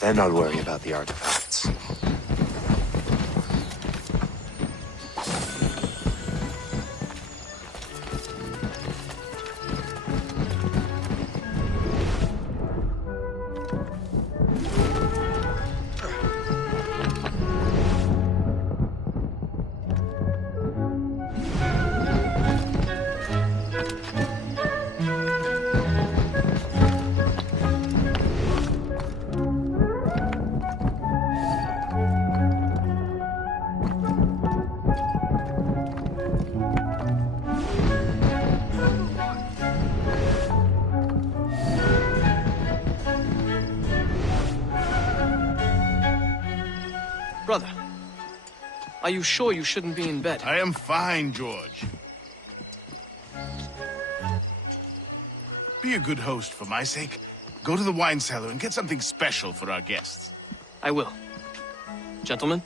Then I'll worry about the artifacts. Brother, are you sure you shouldn't be in bed? I am fine, George. Be a good host for my sake. Go to the wine cellar and get something special for our guests. I will. Gentlemen?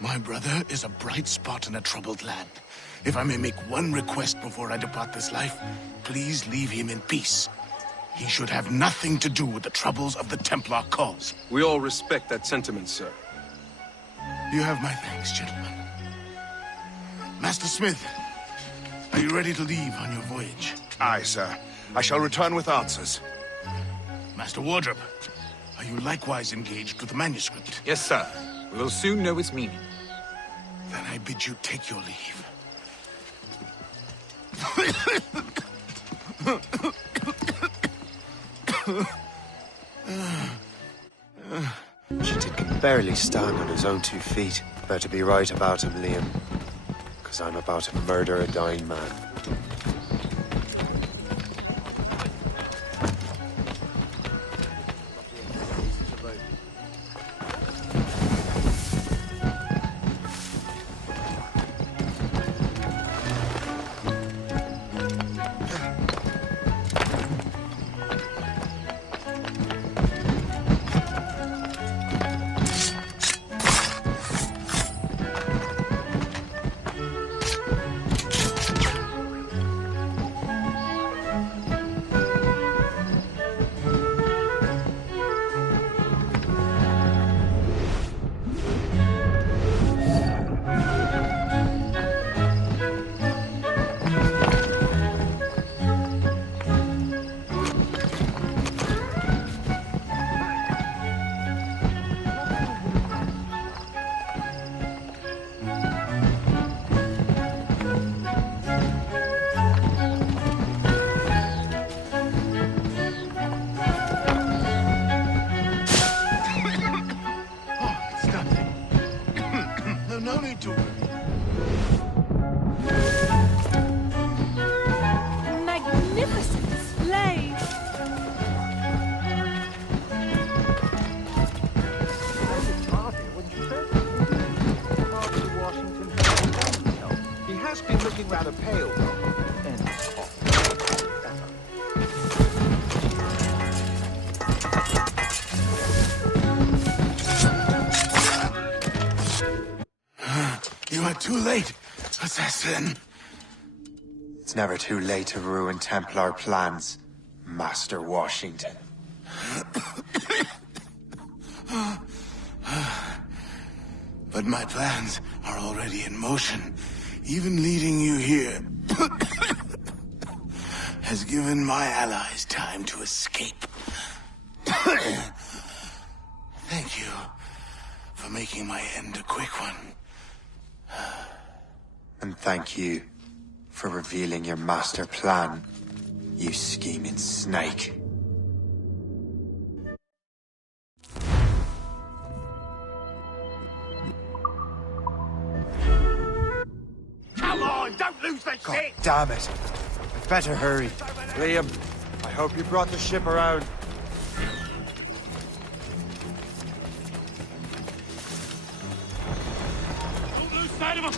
My brother is a bright spot in a troubled land. If I may make one request before I depart this life, please leave him in peace. He should have nothing to do with the troubles of the Templar cause. We all respect that sentiment, sir. You have my thanks, gentlemen. Master Smith, are you ready to leave on your voyage? Aye, sir. I shall return with answers. Master Wardrop, are you likewise engaged with the manuscript? Yes, sir. We will soon know its meaning. Then I bid you take your leave. Washington can barely stand on his own 2 feet. Better be right about him, Liam. Because I'm about to murder a dying man. Rather pale, and You are too late, assassin. It's never too late to ruin Templar plans, Master Washington. But my plans are already in motion. Even leading you here has given my allies time to escape. Thank you for making my end a quick one. And thank you for revealing your master plan, you scheming snake. Come on, don't lose the shit! Damn it. I'd better hurry. Liam, I hope you brought the ship around. Don't lose sight of him!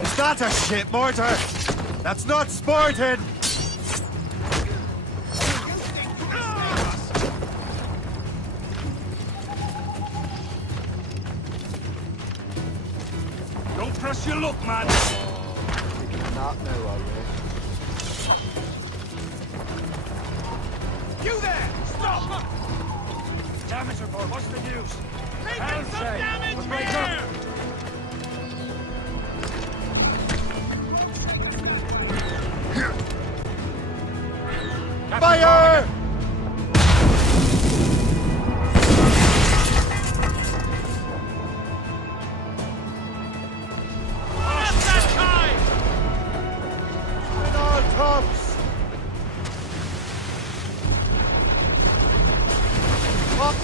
Is that a ship mortar? That's not sporting! trust your luck, man. Not know, are You there! Stop! Damage report, what's the news? Taking some damage here! Fire! In all tops! Up!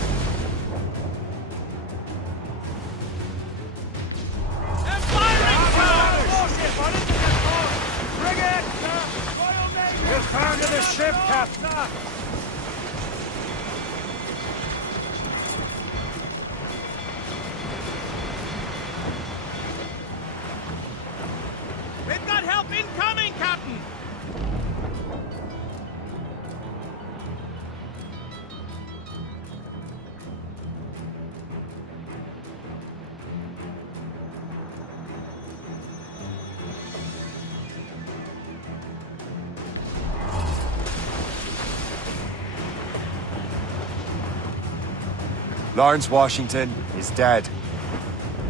Bring it! We'll turn to the ship, Captain! We've got help incoming, Captain! Lawrence Washington is dead.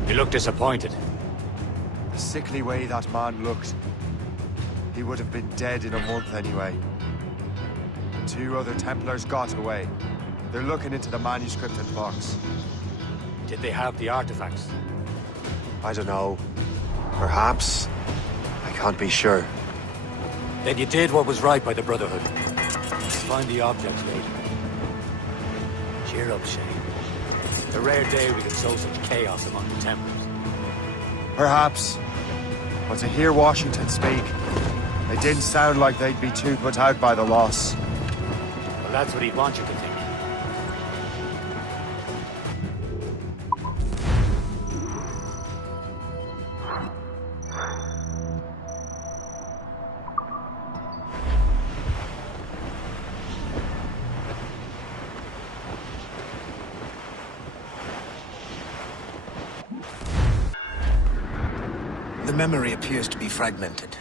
You look disappointed. The sickly way that man looked. He would have been dead in a month anyway. 2 other Templars got away. They're looking into the manuscripted box. Did they have the artifacts? I don't know. Perhaps. I can't be sure. Then you did what was right by the Brotherhood. Find the objects later. Cheer up, Shane. A rare day we can sow some chaos among the Templars. Perhaps. But to hear Washington speak, it didn't sound like they'd be too put out by the loss. Well, that's what he'd want you to think. The memory appears to be fragmented.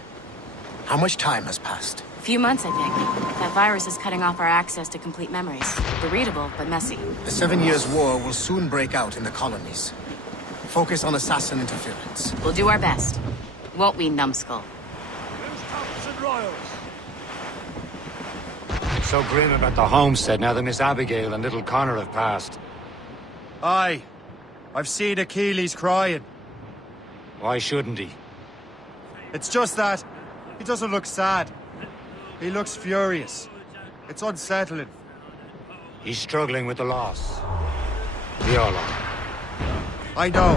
How much time has passed? A few months, I think. That virus is cutting off our access to complete memories. They're readable, but messy. The 7 Years' War will soon break out in the colonies. Focus on assassin interference. We'll do our best. Won't we, numbskull? So grim about the homestead now that Miss Abigail and little Connor have passed. Aye. I've seen Achilles crying. Why shouldn't he? It's just that he doesn't look sad. He looks furious. It's unsettling. He's struggling with the loss. We all are. I know,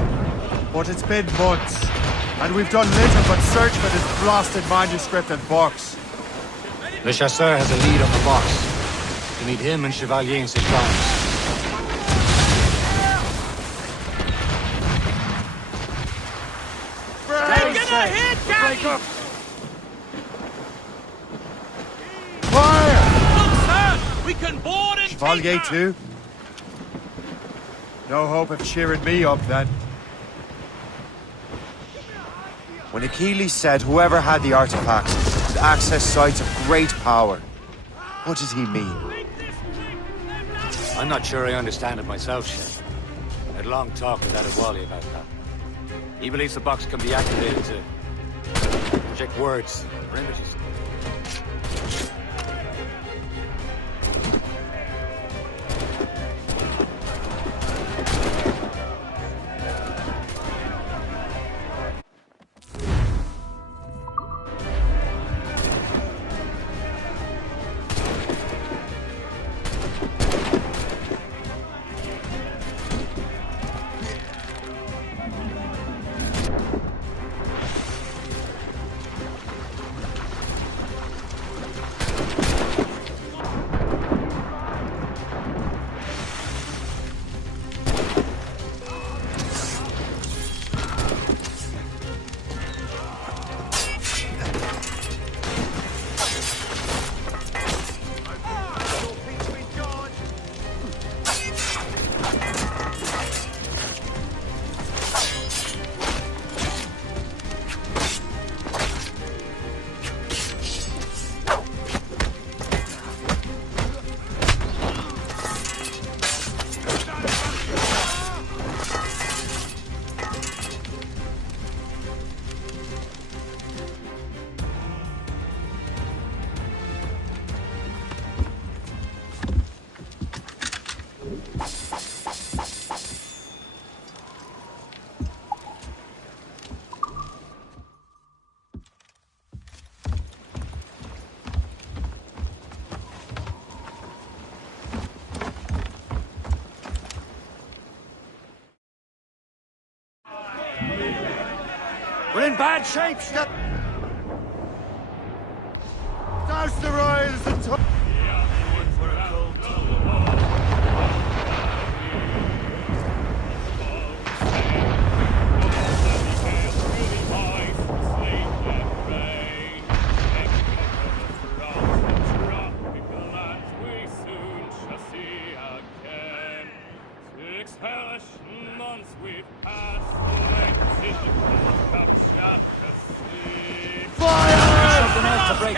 but it's been months, and we've done little but search for this blasted manuscript and box. Le Chasseur has a lead on the box. You need him and Chevalier in surprise. Taking a hit, Captain! Fire! Look, sir! We can board and Chevalier too? No hope of cheering me up then. When Achilles said whoever had the artifact could access sites of great power, what does he mean? I'm not sure I understand it myself, Shane. I had a long talk with Adewale about that. He believes the box can be activated to project words or images. We're in bad shape, Shep. Douse the royals and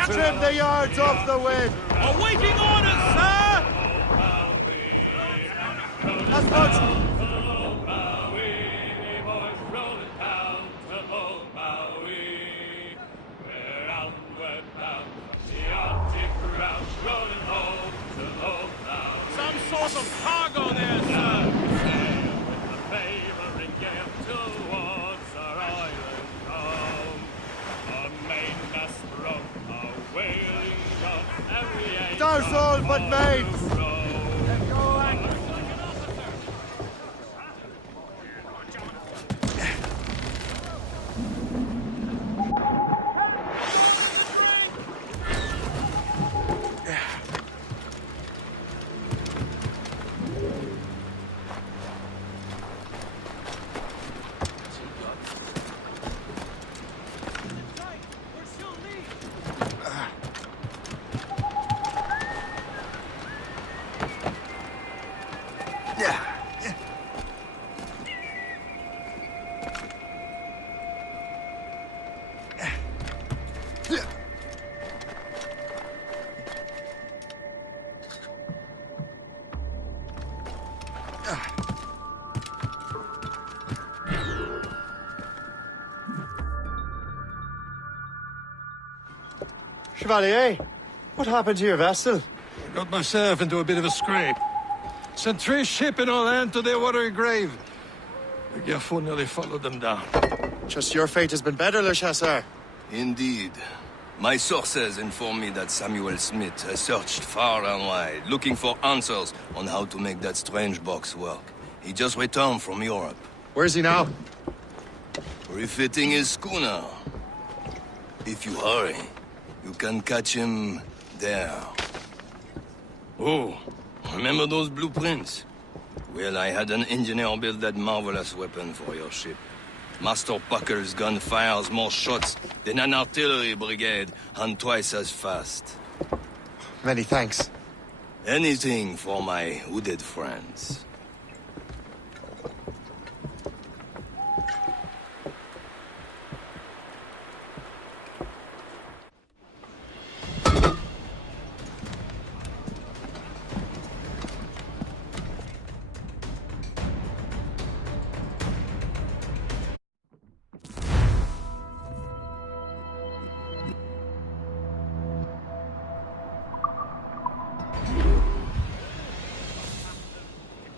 trim the yards off the wind. Awaiting orders, sir! That's much. Some sort of cargo there, sir! Sail with the favoring gale towards our island home. Our mainmast broke, our whaling guns, and we ain't Douse all but mates. Chevalier, what happened to your vessel? I got myself into a bit of a scrape. Sent 3 ships in our land to their watery grave. The Gerfaut nearly followed them down. Just your fate has been better, Le Chasseur. Indeed. My sources inform me that Samuel Smith has searched far and wide, looking for answers on how to make that strange box work. He just returned from Europe. Where's he now? Refitting his schooner. If you hurry, you can catch him there. Oh, remember those blueprints? Well, I had an engineer build that marvelous weapon for your ship. Master Pucker's gun fires more shots than an artillery brigade, and twice as fast. Many thanks. Anything for my hooded friends.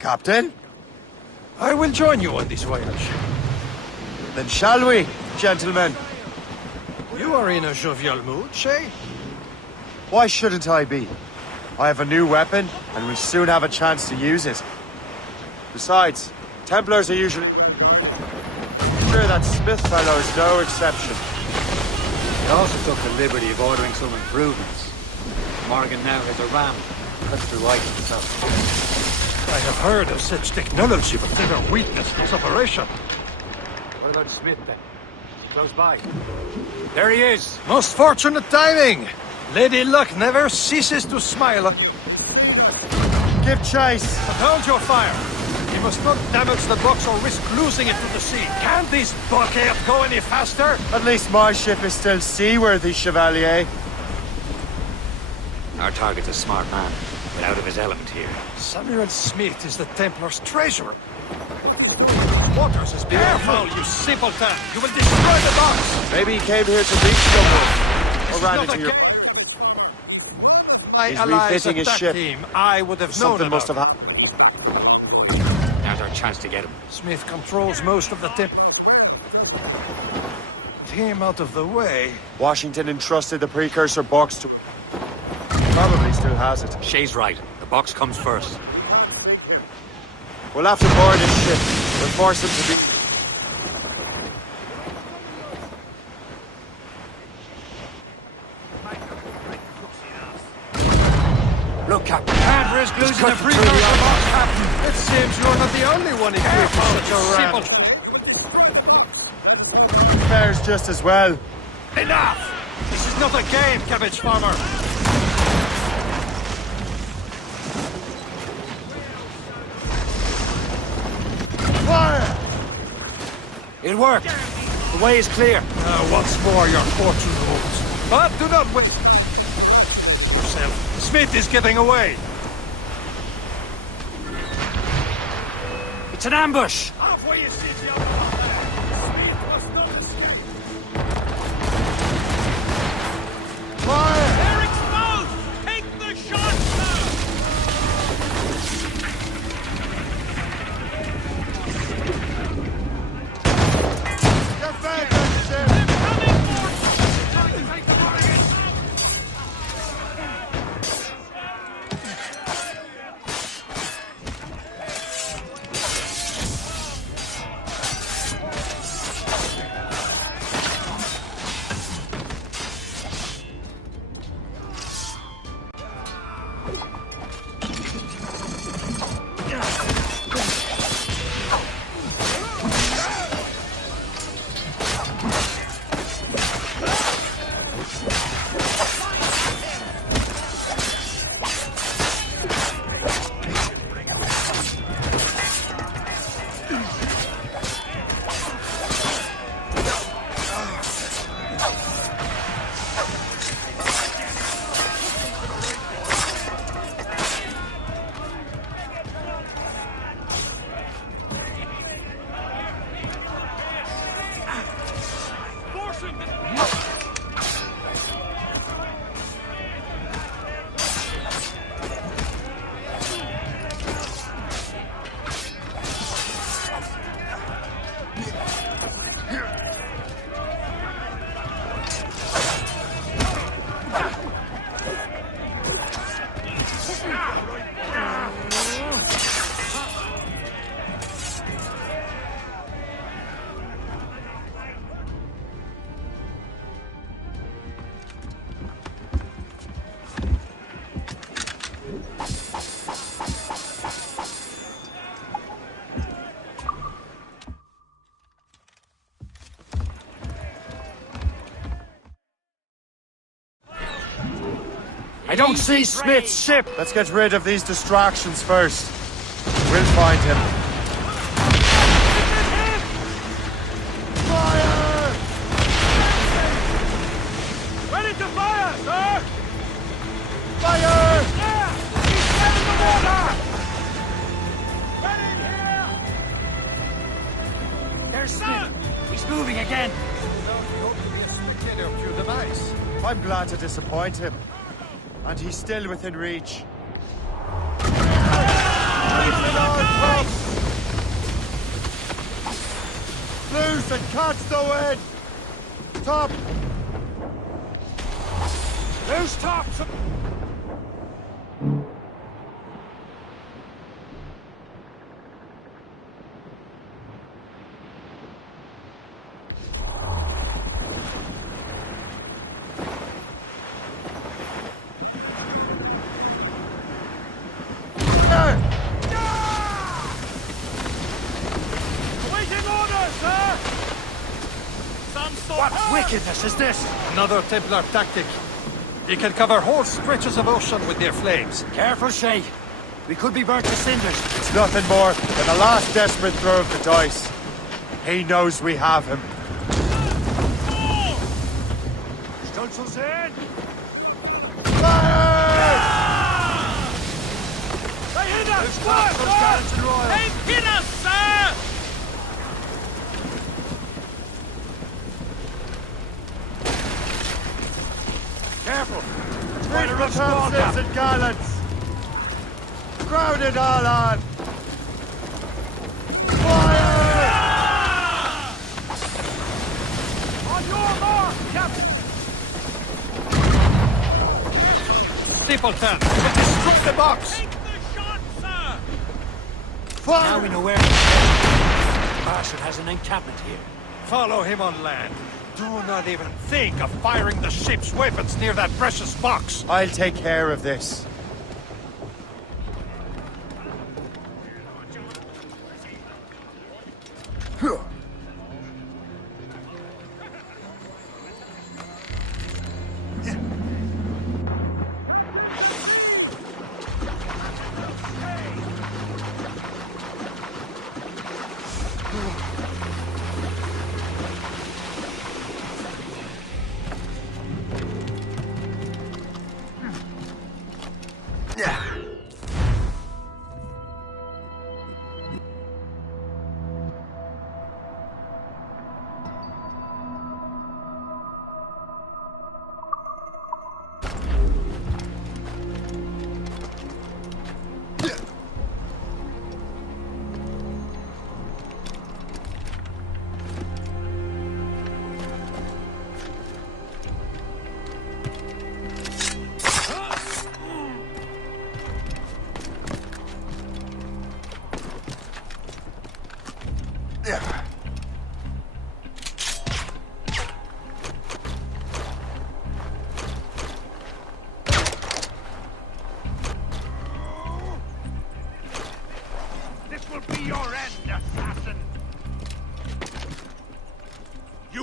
Captain? I will join you on this voyage. Then shall we, gentlemen? You are in a jovial mood, Shay? Why shouldn't I be? I have a new weapon, and we'll soon have a chance to use it. Besides, Templars are usually... sure that Smith fellow is no exception. He also took the liberty of ordering some improvements. Morgan now has a ram cut through Ike himself. I have heard of such technology, but never witnessed its operation. What about Smith, then? Is he close by? There he is! Most fortunate timing! Lady Luck never ceases to smile. Give chase! But hold your fire! We must not damage the box or risk losing it to the sea. Can this bucket go any faster? At least my ship is still seaworthy, Chevalier. Our target's a smart man, but out of his element here. Samuel Smith is the Templar's treasurer. Waters is careful, you simpleton! You will destroy the box! Maybe he came here to reach someone. Or ran into your... My He's allies refitting at his that ship. team, I would have known Something about must have happened. Now's our chance to get him. Smith controls most of the tip. Get him out of the way. Washington entrusted the precursor box to... Probably still has it. Shay's right. The box comes first. We'll have to board his ship. We'll force him to be... a precursor box, Captain. It seems you're not the only one equipped with such a simple... Fares just as well. Enough! This is not a game, cabbage farmer. Fire! It worked. The way is clear. Once more, your fortune holds. But do not wait. Yourself. Smith is getting away. It's an ambush. Fire! They're exposed! Take the shot, sir! Get back, ship! I don't see Smith's ship. Let's get rid of these distractions first. We'll find him. Fire! Ready to fire, sir! Fire! Yeah! He's dead in the water! Ready here! There's Smith. He's moving again. I'm glad to disappoint him. And he's still within reach. Loose and catch the wind! Top! Loose tops! What wickedness is this? Another Templar tactic. They can cover whole stretches of ocean with their flames. Careful, Shay. We could be burnt to cinders. It's nothing more than a last desperate throw of the dice. He knows we have him. Stunsel's in! Fire! They hit us! Fire, sir! They've hit us, sir! Careful! Treat with helmsets and gallants! Crowd it all on! Fire! On your mark, Captain! Stapleton, we'll disrupt the box! Take the shot, sir! Fire! Now we know where Marshall has an encampment here. Follow him on land. Do not even think of firing the ship's weapons near that precious box. I'll take care of this.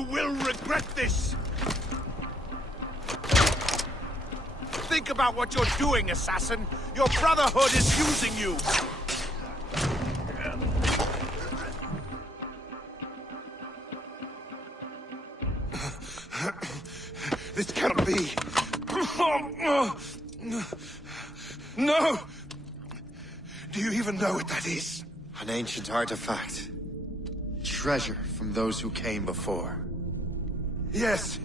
will regret this! Think about what you're doing, assassin! Your Brotherhood is using you! This cannot be! No! Do you even know what that is? An ancient artifact. Treasure from those who came before. Yes.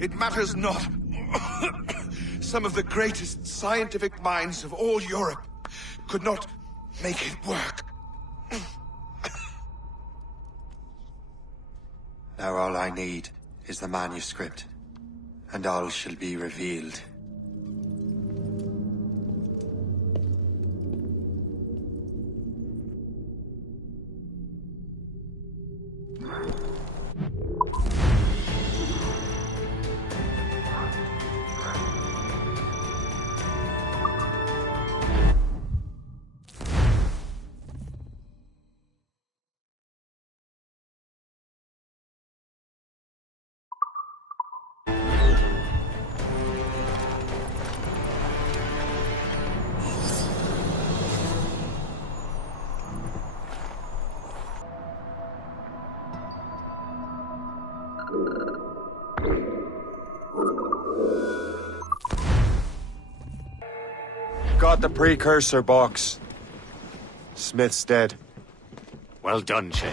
It matters not. Some of the greatest scientific minds of all Europe could not make it work. Now all I need is the manuscript, and all shall be revealed. Got the precursor box. Smith's dead. Well done, Shay.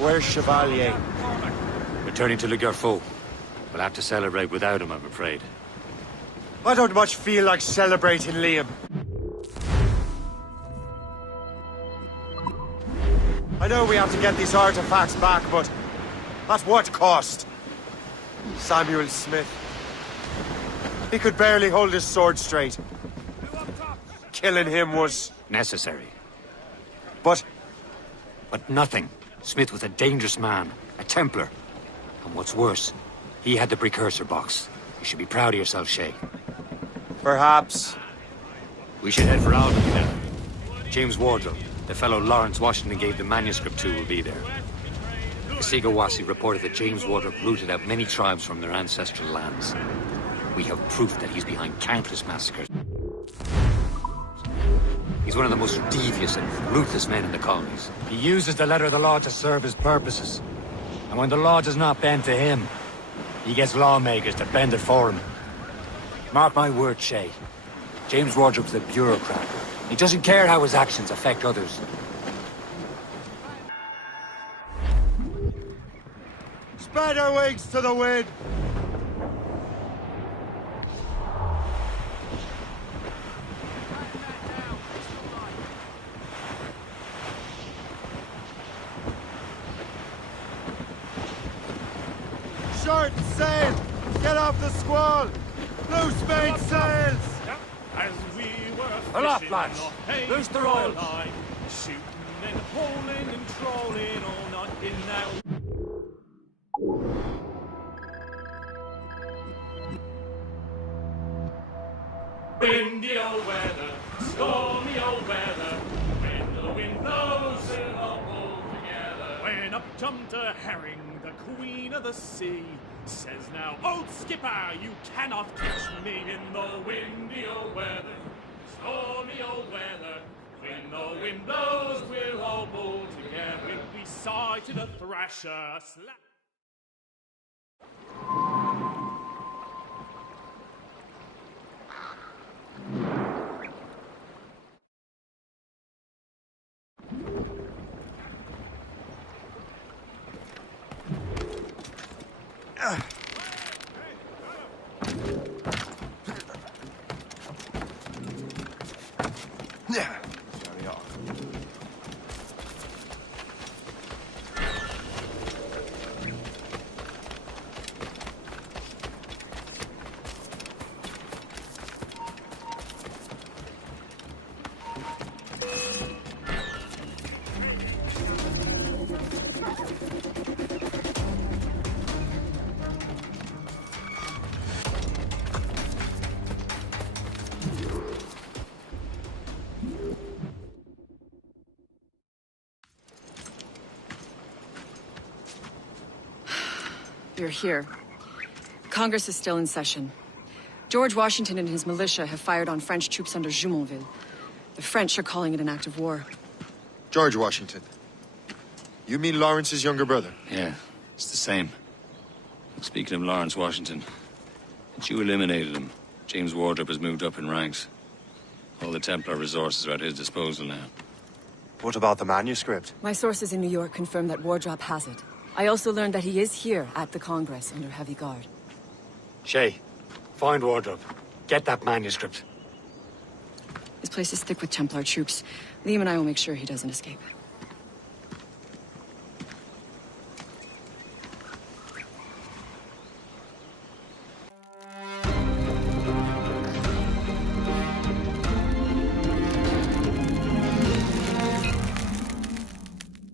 Where's Chevalier? Returning to Le Garfou. We'll have to celebrate without him, I'm afraid. I don't much feel like celebrating, Liam. I know we have to get these artifacts back, but at what cost? Samuel Smith. He could barely hold his sword straight. Killing him was... necessary. But nothing. Smith was a dangerous man, a Templar. And what's worse, he had the precursor box. You should be proud of yourself, Shay. Perhaps. We should head for Albany then. James Wardrobe, the fellow Lawrence Washington gave the manuscript to, will be there. The Sigawasi reported that James Wardrobe rooted out many tribes from their ancestral lands. We have proof that he's behind countless massacres. He's one of the most devious and ruthless men in the colonies. He uses the letter of the law to serve his purposes. And when the law does not bend to him, he gets lawmakers to bend it for him. Mark my word, Shay. James Wardrobe's a bureaucrat. He doesn't care how his actions affect others. Spread our wings to the wind! Short sail! Get off the squall! Loose mainsails! As we were Aloft, lads! Loose the royals! Shooting and hauling and trawling all night in now. Windy old weather, stormy old weather. When the wind blows, we'll all pull together. When up jumped a herring, the queen of the sea, says now, old skipper, you cannot catch me in the windy old weather, stormy old weather. When the wind blows, we'll all pull together. We sighted a thrasher, slap. you're here. Congress is still in session. George Washington and his militia have fired on French troops under Jumonville. The French are calling it an act of war. George Washington. You mean Lawrence's younger brother? Yeah, it's the same. Speaking of Lawrence Washington, since you eliminated him, James Wardrop has moved up in ranks. All the Templar resources are at his disposal now. What about the manuscript? My sources in New York confirm that Wardrop has it. I also learned that he is here at the Congress under heavy guard. Shay, find Wardrop. Get that manuscript. His place is thick with Templar troops. Liam and I will make sure he doesn't escape.